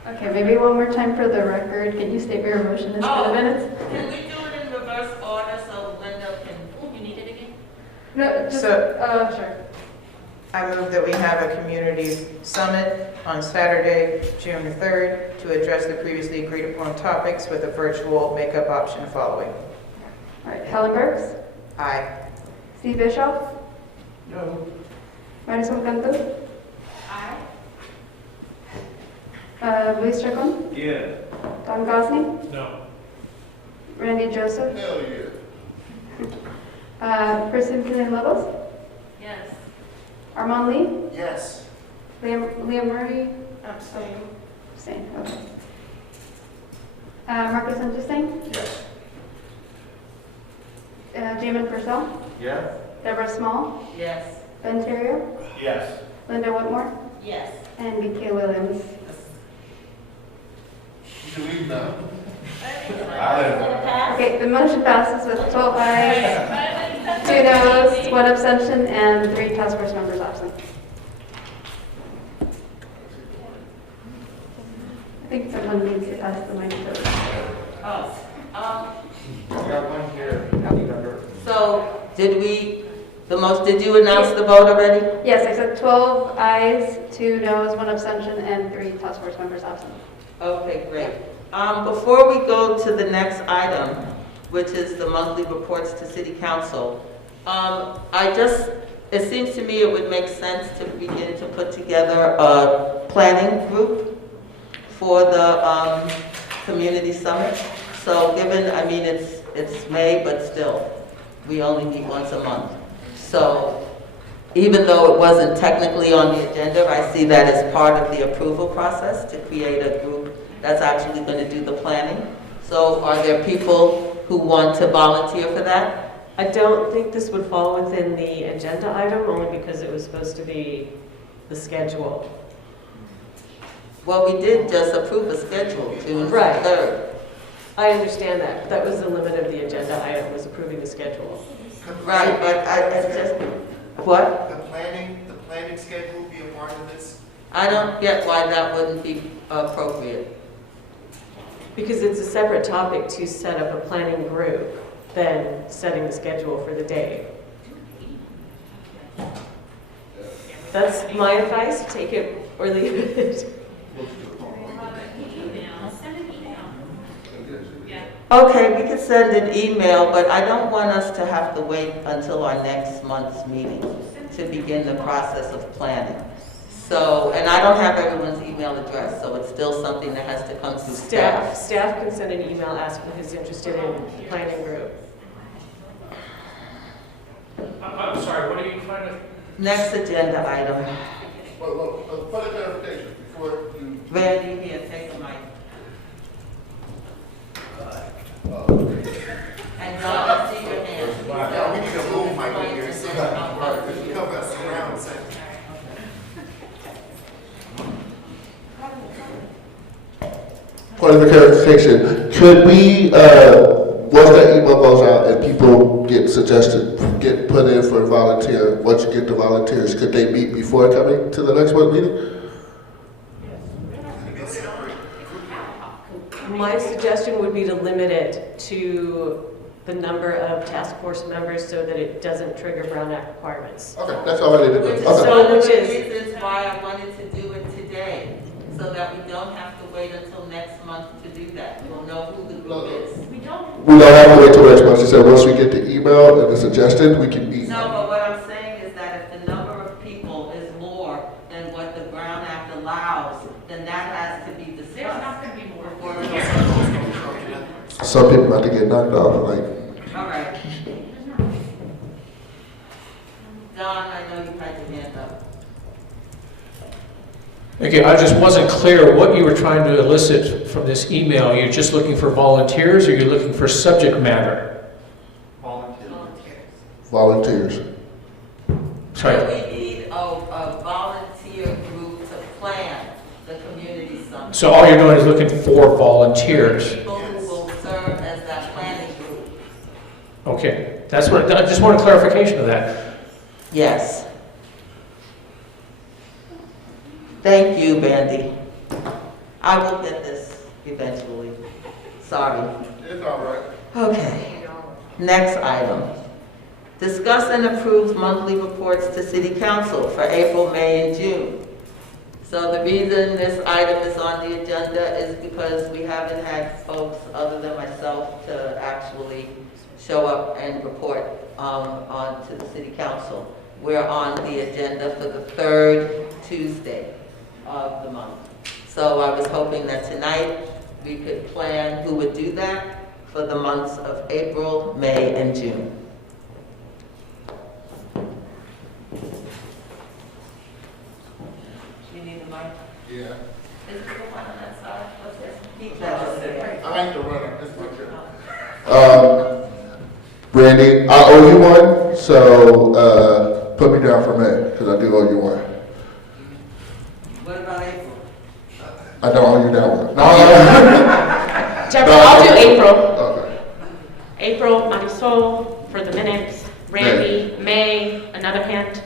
Okay, maybe one more time for the record. Can you state your motion is for the minutes? Can we do it in reverse order so Linda can? You need it again? No, just, sure. I move that we have a community summit on Saturday, June 3rd, to address the previously agreed upon topics with a virtual makeup option following. All right, Helen Burks? Aye. Steve Bischoff? No. Marisol Cantu? Aye. Luis Chacon? Yeah. Don Gosney? No. Randy Joseph? Hell yeah. Kristen Killian-Lobos? Yes. Armand Lee? Yes. Liam Murray? Abstain. Abstain, okay. Marcus Interesting? Yes. Jamin Purcell? Yeah. Deborah Small? Yes. Ben Terrio? Yes. Linda Whitmore? Yes. And BK Williams? You can leave now. Okay, the motion passes with 12 ayes, 2 noes, 1 abstention, and 3 task force members absent. I think someone needs to pass the mic to. So, did you announce the vote already? Yes, I said 12 ayes, 2 noes, 1 abstention, and 3 task force members absent. Okay, great. Before we go to the next item, which is the monthly reports to City Council, it seems to me it would make sense to begin to put together a planning group for the community summit. So given, I mean, it's May, but still, we only meet once a month. So even though it wasn't technically on the agenda, I see that as part of the approval process to create a group that's actually going to do the planning. So are there people who want to volunteer for that? I don't think this would fall within the agenda item, only because it was supposed to be the schedule. Well, we did just approve a schedule, June Right. 3rd. I understand that, but that was the limit of the agenda item, was approving the schedule. Right, but it's just, what? The planning schedule be a part of this? I don't get why that wouldn't be appropriate. Because it's a separate topic to set up a planning group than setting the schedule for the day. That's my advice, take it or leave it. Okay, we could send an email, but I don't want us to have to wait until our next month's meeting to begin the process of planning. So, and I don't have everyone's email address, so it's still something that has to come through staff. Staff can send an email asking who's interested in the planning group. I'm sorry, what are you trying to? Next agenda item. Well, point of clarification before you. Randy, here, take the mic. And John, I see your hand. Yeah, we need a boom mic here, so cover us around. Point of clarification, could we, once that email goes out and people get get put in for volunteer, once you get the volunteers, could they meet before coming to the next one meeting? My suggestion would be to limit it to the number of task force members so that it doesn't trigger Brown Act requirements. Okay, that's all I needed to Which is know. Okay. one of the Which is- reasons why I wanted to do it today, so that we don't have to wait until next month to do that. We'll know who the group is. We don't have to wait till next month. She said once we get the email and the suggestion, we can meet. No, but what I'm saying is that if the number of people is more than what the Brown Act allows, then that has to be discussed. There's not going to be more. Some people about to get knocked out, like. All right. Don, I know you had your hand up. Okay, I just wasn't clear what you were trying to elicit from this email. You're just looking for volunteers, or you're looking for subject matter? Volunteers. Sorry. So we need a volunteer group to plan the community summit. So all you're doing is looking for volunteers? People who will serve as that planning group. Okay, that's what, I just wanted clarification of that. Yes. Thank you, Bandy. I will get this eventually. Sorry. It's all right. Okay. Next item. Discuss and approve monthly reports to City Council for April, May, and June. So the reason this item is on the agenda is because we haven't had folks other than myself to actually show up and report on to the City Council. We're on the agenda for the third Tuesday of the month. So I was hoping that tonight we could plan who would do that for the months of April, May, and June. You need the mic? Yeah. Is it the one on that side? What's this? Keep that over there. I ain't the runner. This is my kid. Brandy, I owe you one, so put me down for May, because I do owe you one. What about April? I don't owe you that one. Jeff, I'll do April. Okay. April, Marisol for the minutes. Randy, May, another hand.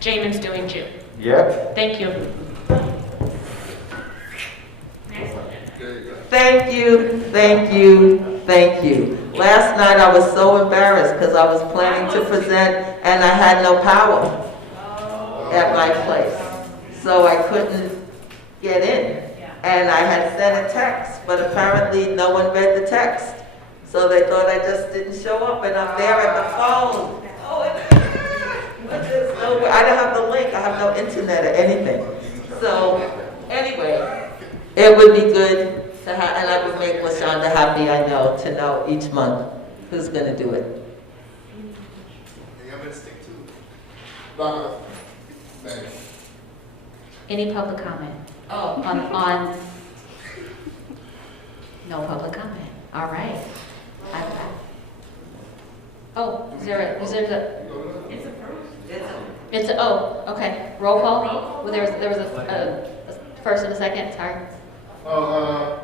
Jamin's doing June. Yep. Thank you. Thank you, thank you, thank you. Last night I was so embarrassed because I was planning to present and I had no power at my place. So I couldn't get in. And I had sent a text, but apparently no one read the text. So they thought I just didn't show up and I'm there at the phone. Oh, I don't have the link, I have no internet or anything. So anyway, It would be good to have, and I would make LaShonda happy, I know, to know each month who's gonna do it. And I'm gonna stick to it. Donna, thanks. Any public comment? Oh, on, no public comment. All right. Oh, is there oh, okay. Roll call? Well, there was a first and a second, sorry. I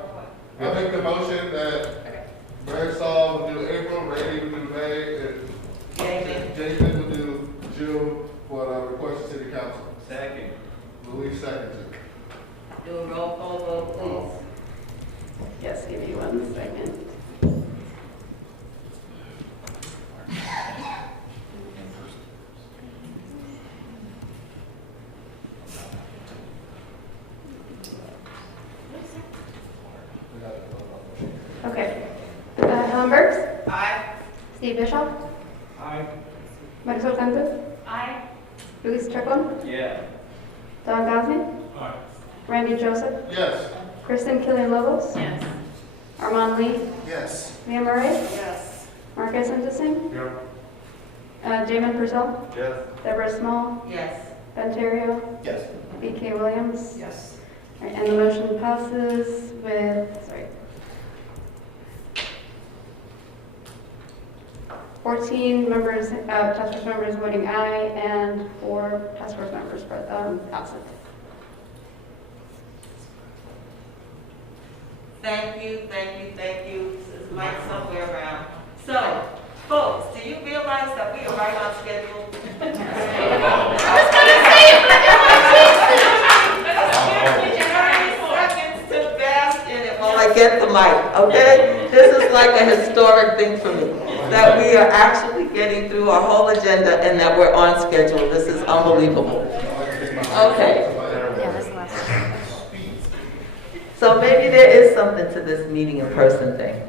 make the motion that Marisol will do April, Randy will do May, and Jason will do June for the request to City Council. Second. Louise seconds it. Do a roll call vote, please. Yes, give me 1 second. Okay. Helen Burks? Aye. Steve Bischoff? Aye. Marisol Cantu? Aye. Luis Chacon? Yeah. Don Gosney? Aye. Randy Joseph? Yes. Kristen Killian Lobos? Yes. Armand Lee? Yes. Mia Murray? Yes. Marcus Interesting? Yeah. Jamin Purcell? Yes. Deborah Small? Yes. Ben Terrio? Yes. BK Williams? Yes. All right, and the motion passes with, 14 members, task force members voting aye, and 4 task force members absent. Thank you, thank you, thank you. This is Mike somewhere around. So, folks, do you realize that we are right on schedule? Seconds to bask in it while I get the mic, okay? This is like a historic thing for me, that we are actually getting through our whole agenda and that we're on schedule. This is unbelievable. Okay. So maybe there is something to this meeting in person thing.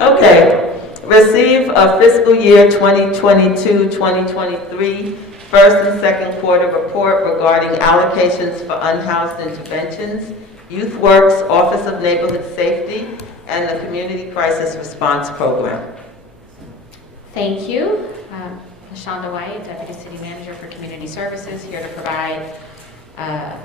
Okay. Receive a fiscal year 2022-2023 first and second quarter report regarding allocations for unhoused interventions, Youth Works, Office of Neighborhood Safety, and the Community Crisis Response Program. Thank you. LaShonda White, Deputy City Manager for Community Services, here to provide a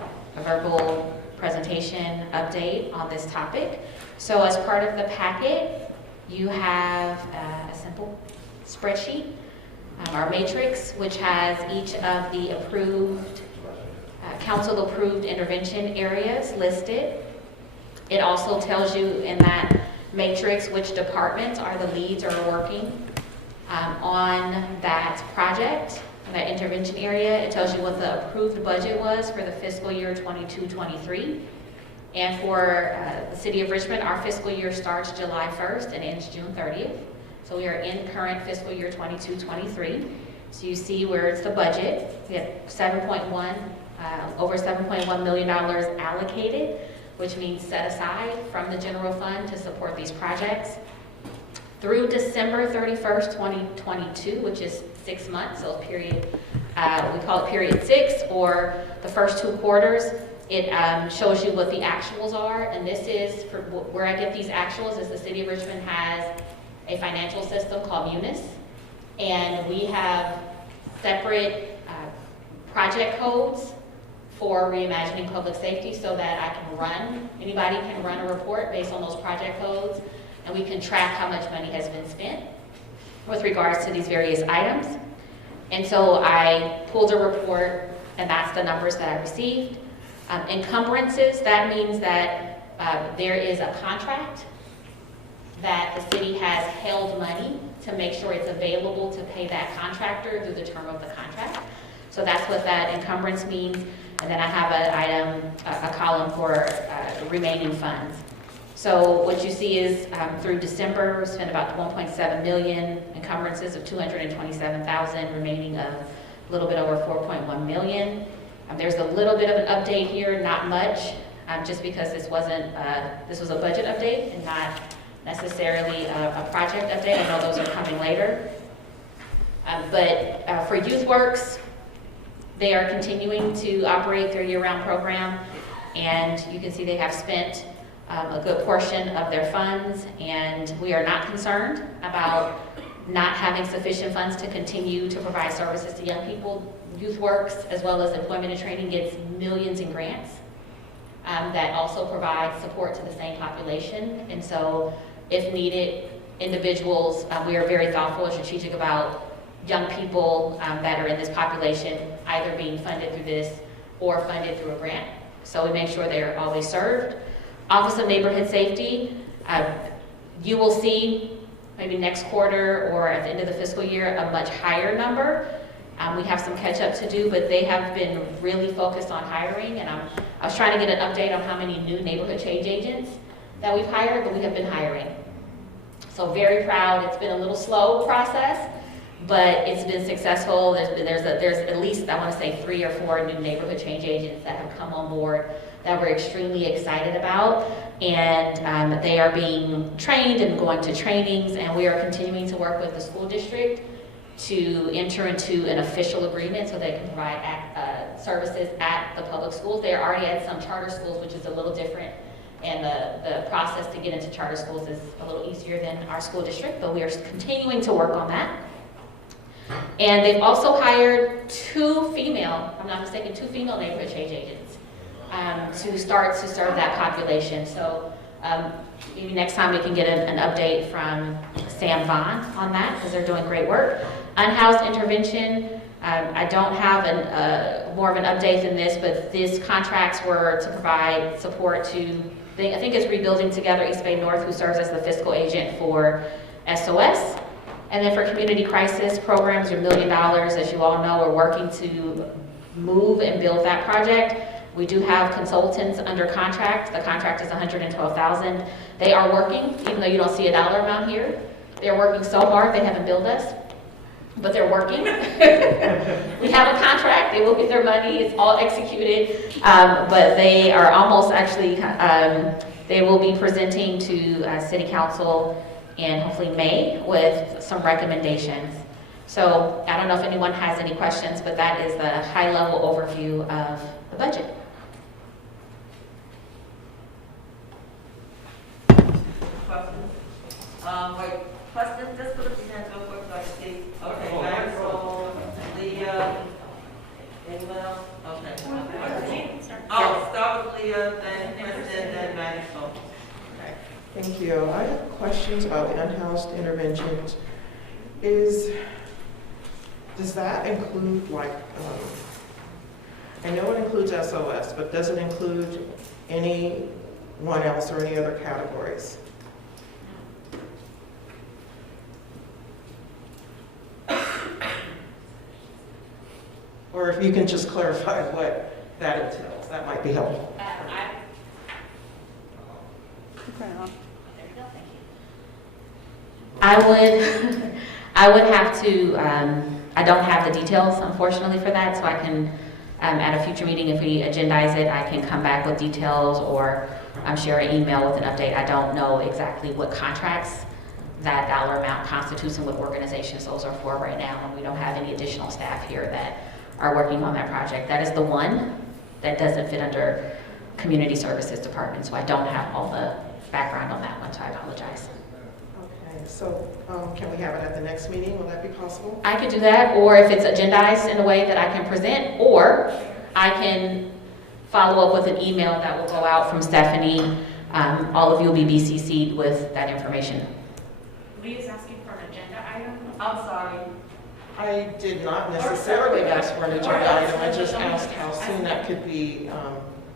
verbal presentation update on this topic. So as part of the packet, you have a simple spreadsheet, our matrix, which has each of the approved, council-approved intervention areas listed. It also tells you in that matrix which departments are the leads or are working on that project, that intervention area. It tells you what the approved budget was for the fiscal year 22-23. And for the City of Richmond, our fiscal year starts July 1st and ends June 30th. So we are in current fiscal year 22-23. So you see where it's the budget. We have over $7.1 million allocated, which means set aside from the general fund to support these projects. Through December 31st, 2022, which is 6 months, so period, we call it period 6, or the first 2 quarters, it shows you what the actuals are, and this is, for where I get these actuals, is the City of Richmond has a financial system called Munis, and we have separate project codes for reimagining public safety so that I can run, anybody can run a report based on those project codes, and we can track how much money has been spent with regards to these various items. And so I pulled a report, and that's the numbers that I received. Encumbrances, that means that there is a contract that the city has held money to make sure it's available to pay that contractor through the term of the contract. So that's what that encumbrance means. And then I have an item, a column for remaining funds. So what you see is through December, we spent about 1.7 million, encumbrances of 227,000, remaining of a little bit over 4.1 million. There's a little bit of an update here, not much, just because this was a budget update and not necessarily a project update. I know those are coming later. But for Youth Works, they are continuing to operate their year-round program, and you can see they have spent a good portion of their funds, and we are not concerned about not having sufficient funds to continue to provide services to young people. YouthWorks, as well as Employment and Training, gets millions in grants that also provide support to the same population. And so, if needed, individuals, we are very thoughtful and strategic about young people that are in this population either being funded through this or funded through a grant. So we make sure they're always served. Office of Neighborhood Safety, you will see maybe next quarter or at the end of the fiscal year a much higher number. We have some catch up to do, but they have been really focused on hiring, and I was trying to get an update on how many new neighborhood change agents that we've hired, but we have been hiring. So very proud. It's been a little slow process, but it's been successful. There's at least, I want to say, 3 or 4 new neighborhood change agents that have come on board that we're extremely excited about, and they are being trained and going to trainings, and we are continuing to work with the school district to enter into an official agreement so they can provide services at the public schools. They are already at some charter schools, which is a little different, and the process to get into charter schools is a little easier than our school district, but we are continuing to work on that. And they've also hired 2 female, if I'm not mistaken, 2 female neighborhood change agents to start to serve that population. So maybe next time we can get an update from Sam Vaughn on that, because they're doing great work. Unhoused intervention, I don't have more of an update than this, but these contracts were to provide support to, I think it's Rebuilding Together East Bay North, who serves as the fiscal agent for SOS. And then for community crisis programs, $1 million, as you all know, we're working to move and build that project. We do have consultants under contract. The contract is $112,000. They are working, even though you don't see a dollar amount here. They're working so hard, they haven't billed us, but they're working. We have a contract, they will get their money, it's all executed, but they are almost actually, they will be presenting to City Council in hopefully May with some recommendations. So I don't know if anyone has any questions, but that is the high-level overview of the budget. Questions? Wait, questions, just put up your hands real quick so I can see. Okay, Maxwell, Leah, anyone else? Okay. Oh, start with Leah, then Kristen, then Maxwell. Thank you. I have questions about the unhoused interventions. Does that include, like, I know it includes SOS, but does it include anyone else or any other categories? Or if you can just clarify what that entails, that might be helpful. I would have to, I don't have the details, unfortunately, for that, so I can, at a future meeting, if we agendize it, I can come back with details or share an email with an update. I don't know exactly what contracts that dollar amount constitutes and what organizations those are for right now, and we don't have any additional staff here that are working on that project. That is the one that doesn't fit under Community Services Department, so I don't have all the background on that one, so I apologize. Okay, so can we have it at the next meeting? Will that be possible? I could do that, or if it's agendized in a way that I can present, or I can follow up with an email that will go out from Stephanie. All of you will be BCC'd with that information. Leah's asking for an agenda item. I'm sorry. I did not necessarily ask for an agenda item. I just asked how soon that could be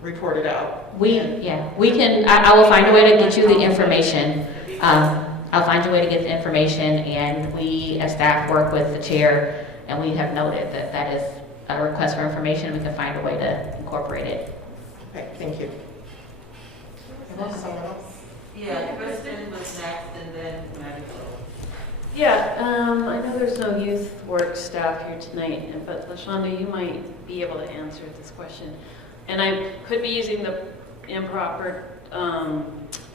reported out. We can, I will find a way to get you the information. I'll find a way to get the information, and we as staff work with the chair, and we have noted that that is a request for information. We can find a way to incorporate it. Okay, thank you. Someone else? Yeah, Kristen was next, and then Maxwell. Yeah, I know there's no youth work staff here tonight, but LaShonda, you might be able to answer this question. And I could be using the improper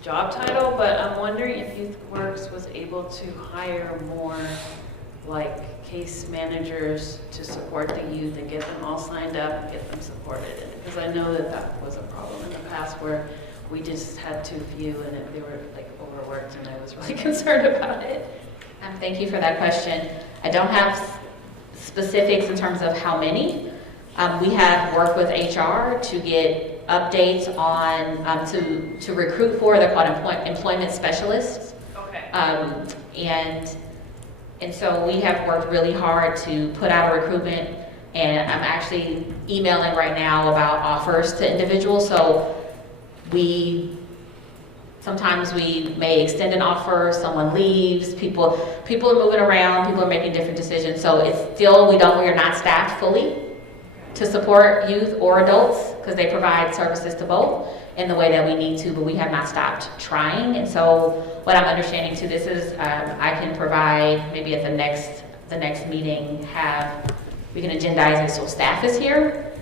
job title, but I'm wondering if Youth Works was able to hire more like case managers to support the youth and get them all signed up and get them supported. Because I know that that was a problem in the past where we just had too few and they were like overworked and I was really concerned about it. Thank you for that question. I don't have specifics in terms of how many. We have worked with HR to get updates on, to recruit for, they're called employment specialists. Okay. And so we have worked really hard to put out a recruitment, and I'm actually emailing right now about offers to individuals. So sometimes we may extend an offer, someone leaves, people are moving around, people are making different decisions. So it's still, we are not staffed fully to support youth or adults, because they provide services to both in the way that we need to, but we have not stopped trying. And so what I'm understanding too, this is, I can provide, maybe at the next meeting, we can agendize it so staff is here,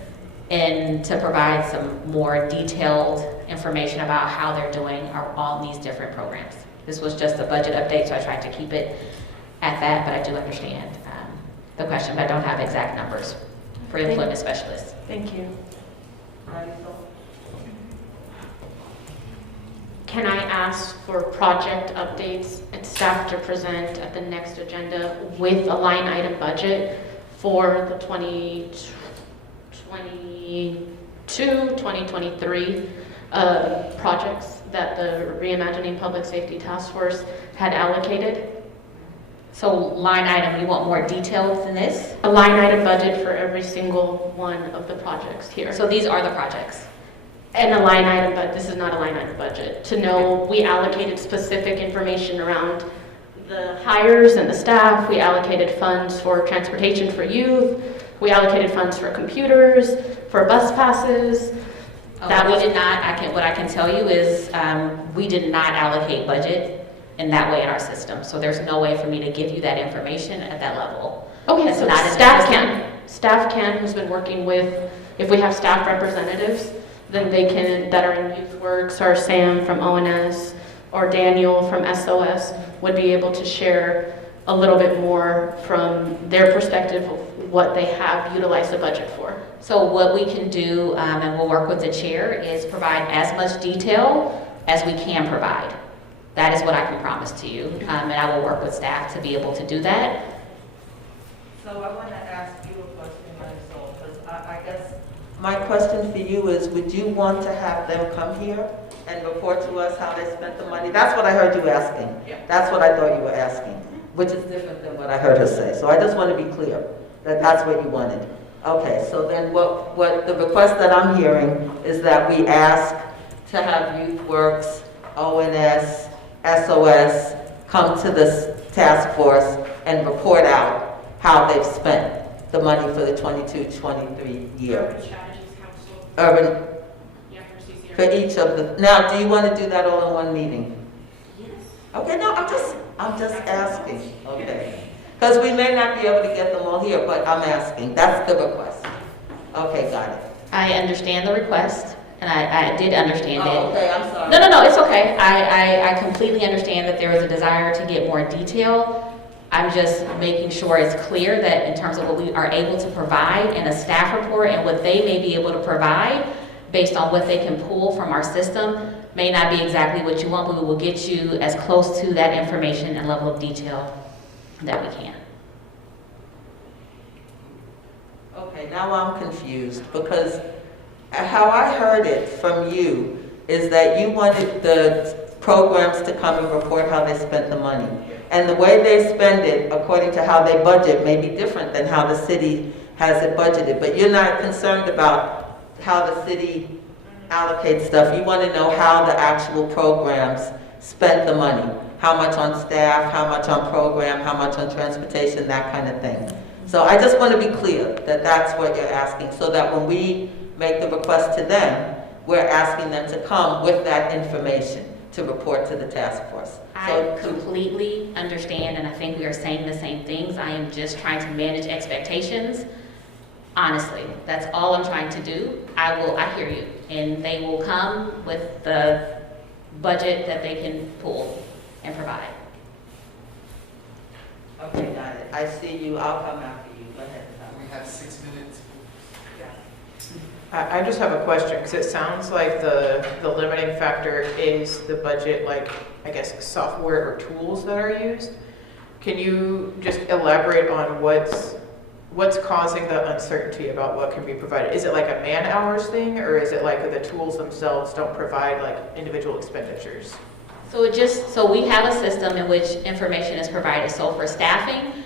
and to provide some more detailed information about how they're doing on these different programs. This was just a budget update, so I tried to keep it at that, but I do understand the question, but I don't have exact numbers for employment specialists. Thank you. Can I ask for project updates and staff to present at the next agenda with a line item budget for the 2022-2023 projects that the Reimagining Public Safety Task Force had allocated? So line item, you want more details than this? A line item budget for every single one of the projects here. So these are the projects. And a line item, but this is not a line item budget. To know, we allocated specific information around the hires and the staff. We allocated funds for transportation for youth. We allocated funds for computers, for bus passes. What I can tell you is we did not allocate budget in that way in our system. So there's no way for me to give you that information at that level. Okay, It's so not in the staff system. can. Staff can, who's been working with, if we have staff representatives, then they can, that are in YouthWorks, or Sam from ONS, or Daniel from SOS, would be able to share a little bit more from their perspective of what they have utilized the budget for. So what we can do, and we'll work with the chair, is provide as much detail as we can provide. That is what I can promise to you, and I will work with staff to be able to do that. So I want to ask you a question, Marisol, because I guess my question for you is, would you want to have them come here and report to us how they spent the money? That's what I heard you asking. Yeah. That's what I thought you were asking, which is different than what I heard her say. So I just want to be clear that that's what you wanted. Okay, so then what the request that I'm hearing is that we ask to have YouthWorks, ONS, SOS come to this task force and report out how they've spent the money for the 22-23 year. Urban Strategies Council. Urban, Yeah, for CCR. for each of the, now, do you want to do that all in one meeting? Yes. Okay, no, I'm just asking, okay. Because we may not be able to get them all here, but I'm asking, that's the request. Okay, got it. I understand the request, and I did understand it. Oh, okay, I'm sorry. No, it's okay. I completely understand that there is a desire to get more detail. I'm just making sure it's clear that in terms of what we are able to provide in a staff report and what they may be able to provide based on what they can pull from our system may not be exactly what you want, but we will get you as close to that information and level of detail that we can. Okay, now I'm confused, because how I heard it from you is that you wanted the programs to come and report how they spent the money. And the way they spend it, according to how they budget, may be different than how the city has it budgeted. But you're not concerned about how the city allocates stuff. You want to know how the actual programs spent the money. How much on staff, how much on program, how much on transportation, that kind of thing. So I just want to be clear that that's what you're asking, so that when we make the request to them, we're asking them to come with that information to report to the task force. I completely understand, and I think we are saying the same things. I am just trying to manage expectations. Honestly, that's all I'm trying to do. I hear you, and they will come with the budget that they can pull and provide. Okay, got it. I see you. I'll come after you. Go ahead. We have 6 minutes. I just have a question, because it sounds like the limiting factor is the budget, like, I guess, software or tools that are used. Can you just elaborate on what's causing the uncertainty about what can be provided? Is it like a man hours thing, or is it like the tools themselves don't provide like individual expenditures? So we have a system in which information is provided. So for staffing,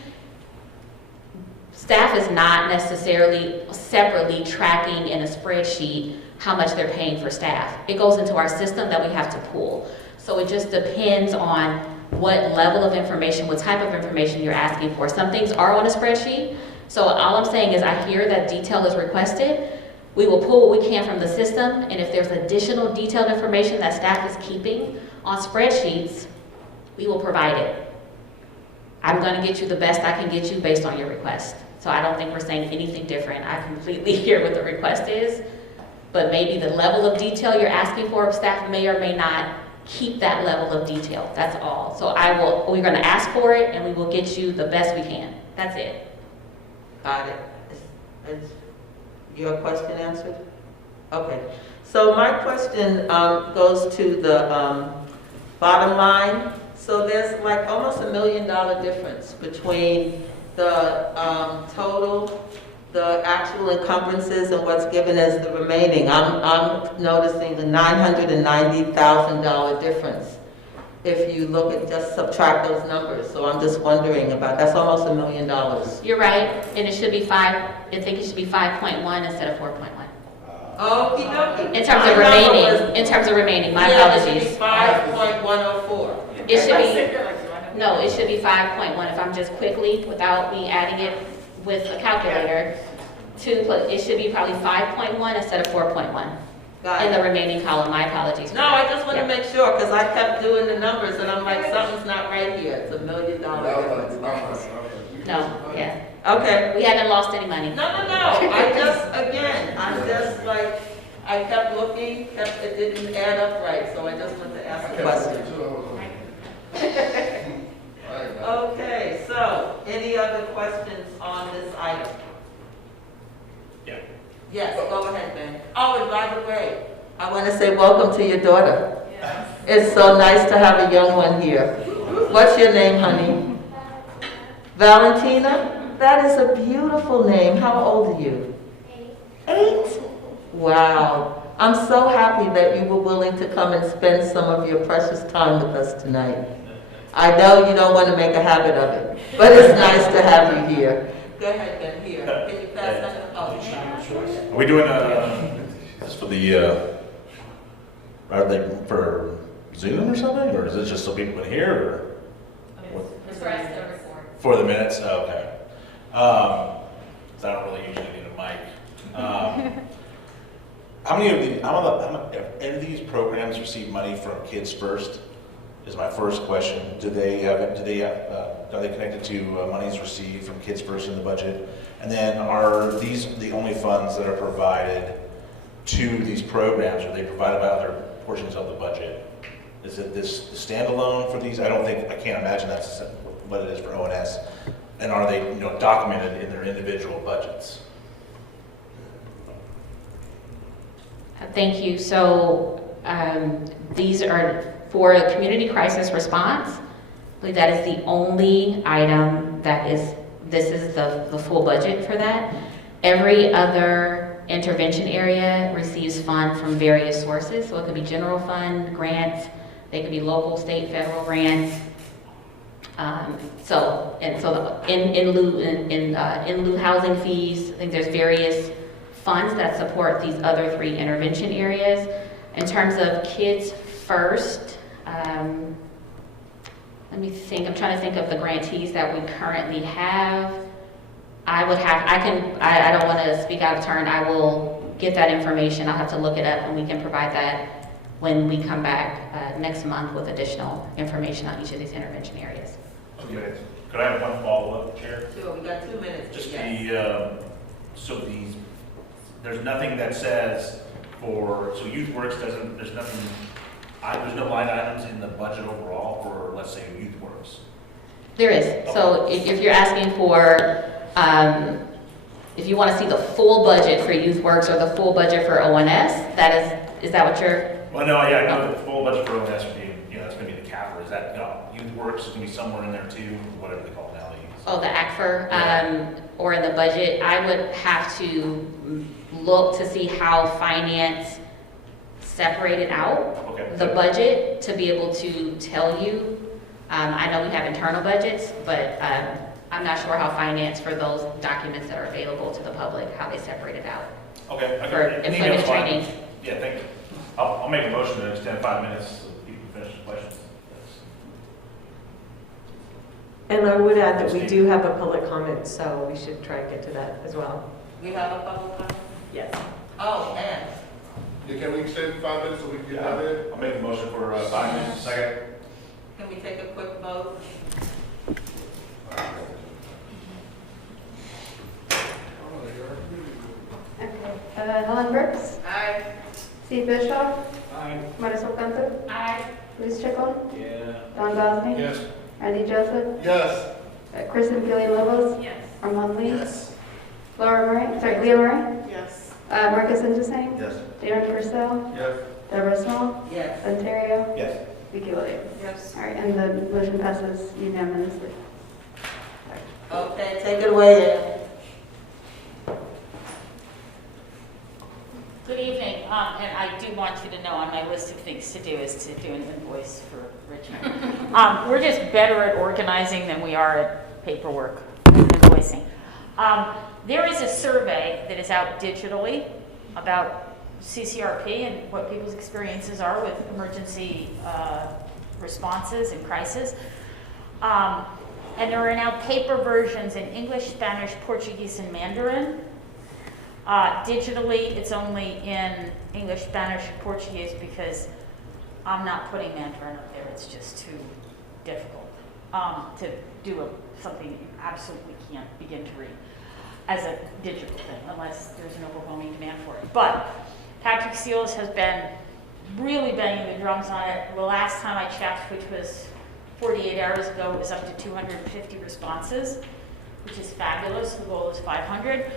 staff is not necessarily separately tracking in a spreadsheet how much they're paying for staff. It goes into our system that we have to pull. So it just depends on what level of information, what type of information you're asking for. Some things are on a spreadsheet. So all I'm saying is I hear that detail is requested. We will pull what we can from the system, and if there's additional detailed information that staff is keeping on spreadsheets, we will provide it. I'm gonna get you the best I can get you based on your request. So I don't think we're saying anything different. I completely hear what the request is, but maybe the level of detail you're asking for of staff may or may not keep that level of detail. That's all. So we're gonna ask for it, and we will get you the best we can. That's it. Got it. Is your question answered? Okay. So my question goes to the bottom line. So there's like almost $1 million difference between the total, the actual encumbrances, and what's given as the remaining. I'm noticing the $990,000 difference if you look at, just subtract those numbers. So I'm just wondering about, that's almost $1 million. You're right, and it should be I think it should be 5.1 instead of 4.1. Okie dokie. In terms of remaining, my apologies. It should be 5.104. It should be, no, it should be 5.1 if I'm just quickly, without me adding it with a calculator. It should be probably 5.1 instead of 4.1. In the remaining column, my apologies. No, I just want to make sure, because I kept doing the numbers and I'm like, something's not right here. It's $1 million difference. No, yeah. Okay. We haven't lost any money. No. I'm just like, I kept looking, it didn't add up right, so I just wanted to ask a question. Okay, so any other questions on this item? Yeah. Yes, go ahead, Ben. Oh, and by the way, I want to say welcome to your daughter. Yes. It's so nice to have a young one here. What's your name, honey? Valentina? That is a beautiful name. How old are you? 8. Wow. I'm so happy that you were willing to come and spend some of your precious time with us tonight. I know you don't want to make a habit of it, but it's nice to have you here. Go ahead, Ben, here. Can you pass that? Oh, are we doing this for the, are they for Zoom or something? Or is it just so people can hear? Or? It's for us to record. For the minutes? Oh, okay. So I don't really usually need a mic. How many of these programs receive money from Kids First? Is my first question. Are they connected to monies received from Kids First in the budget? And then are these the only funds that are provided to these programs? Are they provided by other portions of the budget? Is it this standalone for these? I can't imagine that's what it is for ONS. And are they documented in their individual budgets? Thank you. So these are for a community crisis response. I believe that is the only item this is the full budget for that. Every other intervention area receives funds from various sources. So it could be general fund, grants, they could be local, state, federal grants. In lieu housing fees, I think there's various funds that support these other 3 intervention areas. In terms of Kids First, let me think. I'm trying to think of the grantees that we currently have. I don't want to speak out of turn. I will get that information. I'll have to look it up, and we can provide that when we come back next month with additional information on each of these intervention areas. Okay. Could I have one follow-up, Chair? Sure, we got 2 minutes. Just yes. There's nothing that says Youth Works there's no line items in the budget overall for, let's say, Youth Works. There is. So if you're asking for if you want to see the full budget for YouthWorks or the full budget for ONS, is that what you're? Well, no, yeah, no, the full budget for ONS would be, that's gonna be the capper. Is that, YouthWorks is gonna be somewhere in there too, whatever they call it now. Oh, the ACFR, or in the budget, I would have to look to see how finance separated out the budget to be able to tell you. I know we have internal budgets, but I'm not sure how finance for those documents that are available to the public, how they separate it out. Okay. For employment training. Yeah, thank you. I'll make a motion to extend 5 minutes so people can finish the questions. And I would add that we do have a public comment, so we should try and get to that as well. We have a public comment? Yes. Oh, and? Yeah, can we extend 5 minutes so we can get out of here? I'll make a motion for 5 minutes. Second. Can we take a quick vote? Helen Brooks. Aye. Steve Bischoff. Aye. Marisol Cantor. Aye. Luis Chacon. Yeah. Don Gosney. Yes. Randy Joseph. Yes. Kristen Gillian-Lobos. Yes. Armand Lee. Yes. Leah Moran. Yes. Marcus Ingesang. Yes. Darren Purcell. Yes. Deborah Small. Yes. Ontario. Yes. Vicky Williams. Yes. All right, and the motion passes unanimously. Okay, take it away, Ann. Good evening, and I do want you to know on my list of things to do is to do an invoice for Richmond. We're just better at organizing than we are at paperwork and invoicing. There is a survey that is out digitally about CCRP and what people's experiences are with emergency responses and crisis. And there are now paper versions in English, Spanish, Portuguese, and Mandarin. Digitally, it's only in English, Spanish, and Portuguese because I'm not putting Mandarin up there. It's just too difficult to do something you absolutely can't begin to read as a digital thing unless there's an overwhelming demand for it. But Patrick Seals has been really banging the drums on it. The last time I checked, which was 48 hours ago, it was up to 250 responses, which is fabulous. The goal is 500.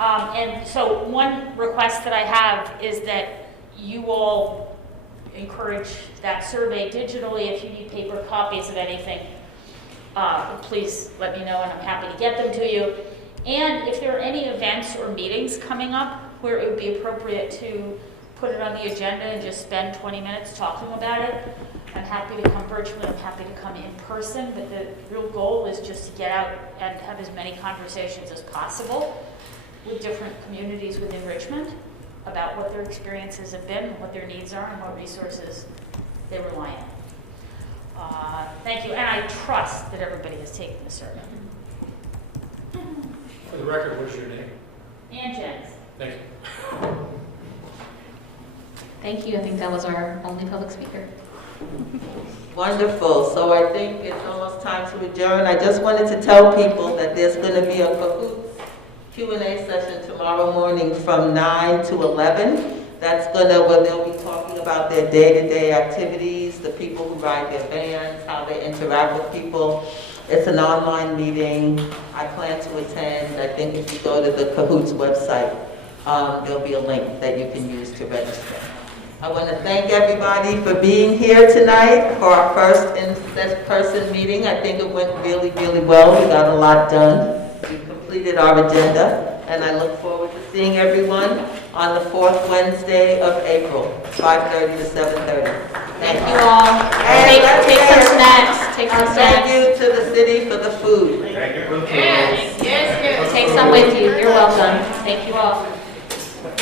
And so one request that I have is that you all encourage that survey digitally. If you need paper copies of anything, please let me know and I'm happy to get them to you. And if there are any events or meetings coming up where it would be appropriate to put it on the agenda and just spend 20 minutes talking about it, I'm happy to come virtually, I'm happy to come in person, but the real goal is just to get out and have as many conversations as possible with different communities within Richmond about what their experiences have been, what their needs are, and what resources they rely on. Thank you, and I trust that everybody has taken the survey. For the record, what's your name? And Jens. Thank you. Thank you. I think that was our only public speaker. Wonderful. So I think it's almost time to adjourn. I just wanted to tell people that there's going to be a Cahoots Q&A session tomorrow morning from 9 to 11. That's where they'll be talking about their day-to-day activities, the people who ride their vans, how they interact with people. It's an online meeting. I plan to attend. I think if you go to the Cahoots website, there'll be a link that you can use to register. I want to thank everybody for being here tonight for our first in-person meeting. I think it went really, really well. We got a lot done. We completed our agenda, and I look forward to seeing everyone on the 4th Wednesday of April, 5:30 to 7:30. Thank you all. Take some snacks. Take some snacks. Thank you to the city for the food. Thank you for the food. Yes. Take some with you. You're welcome. Thank you all.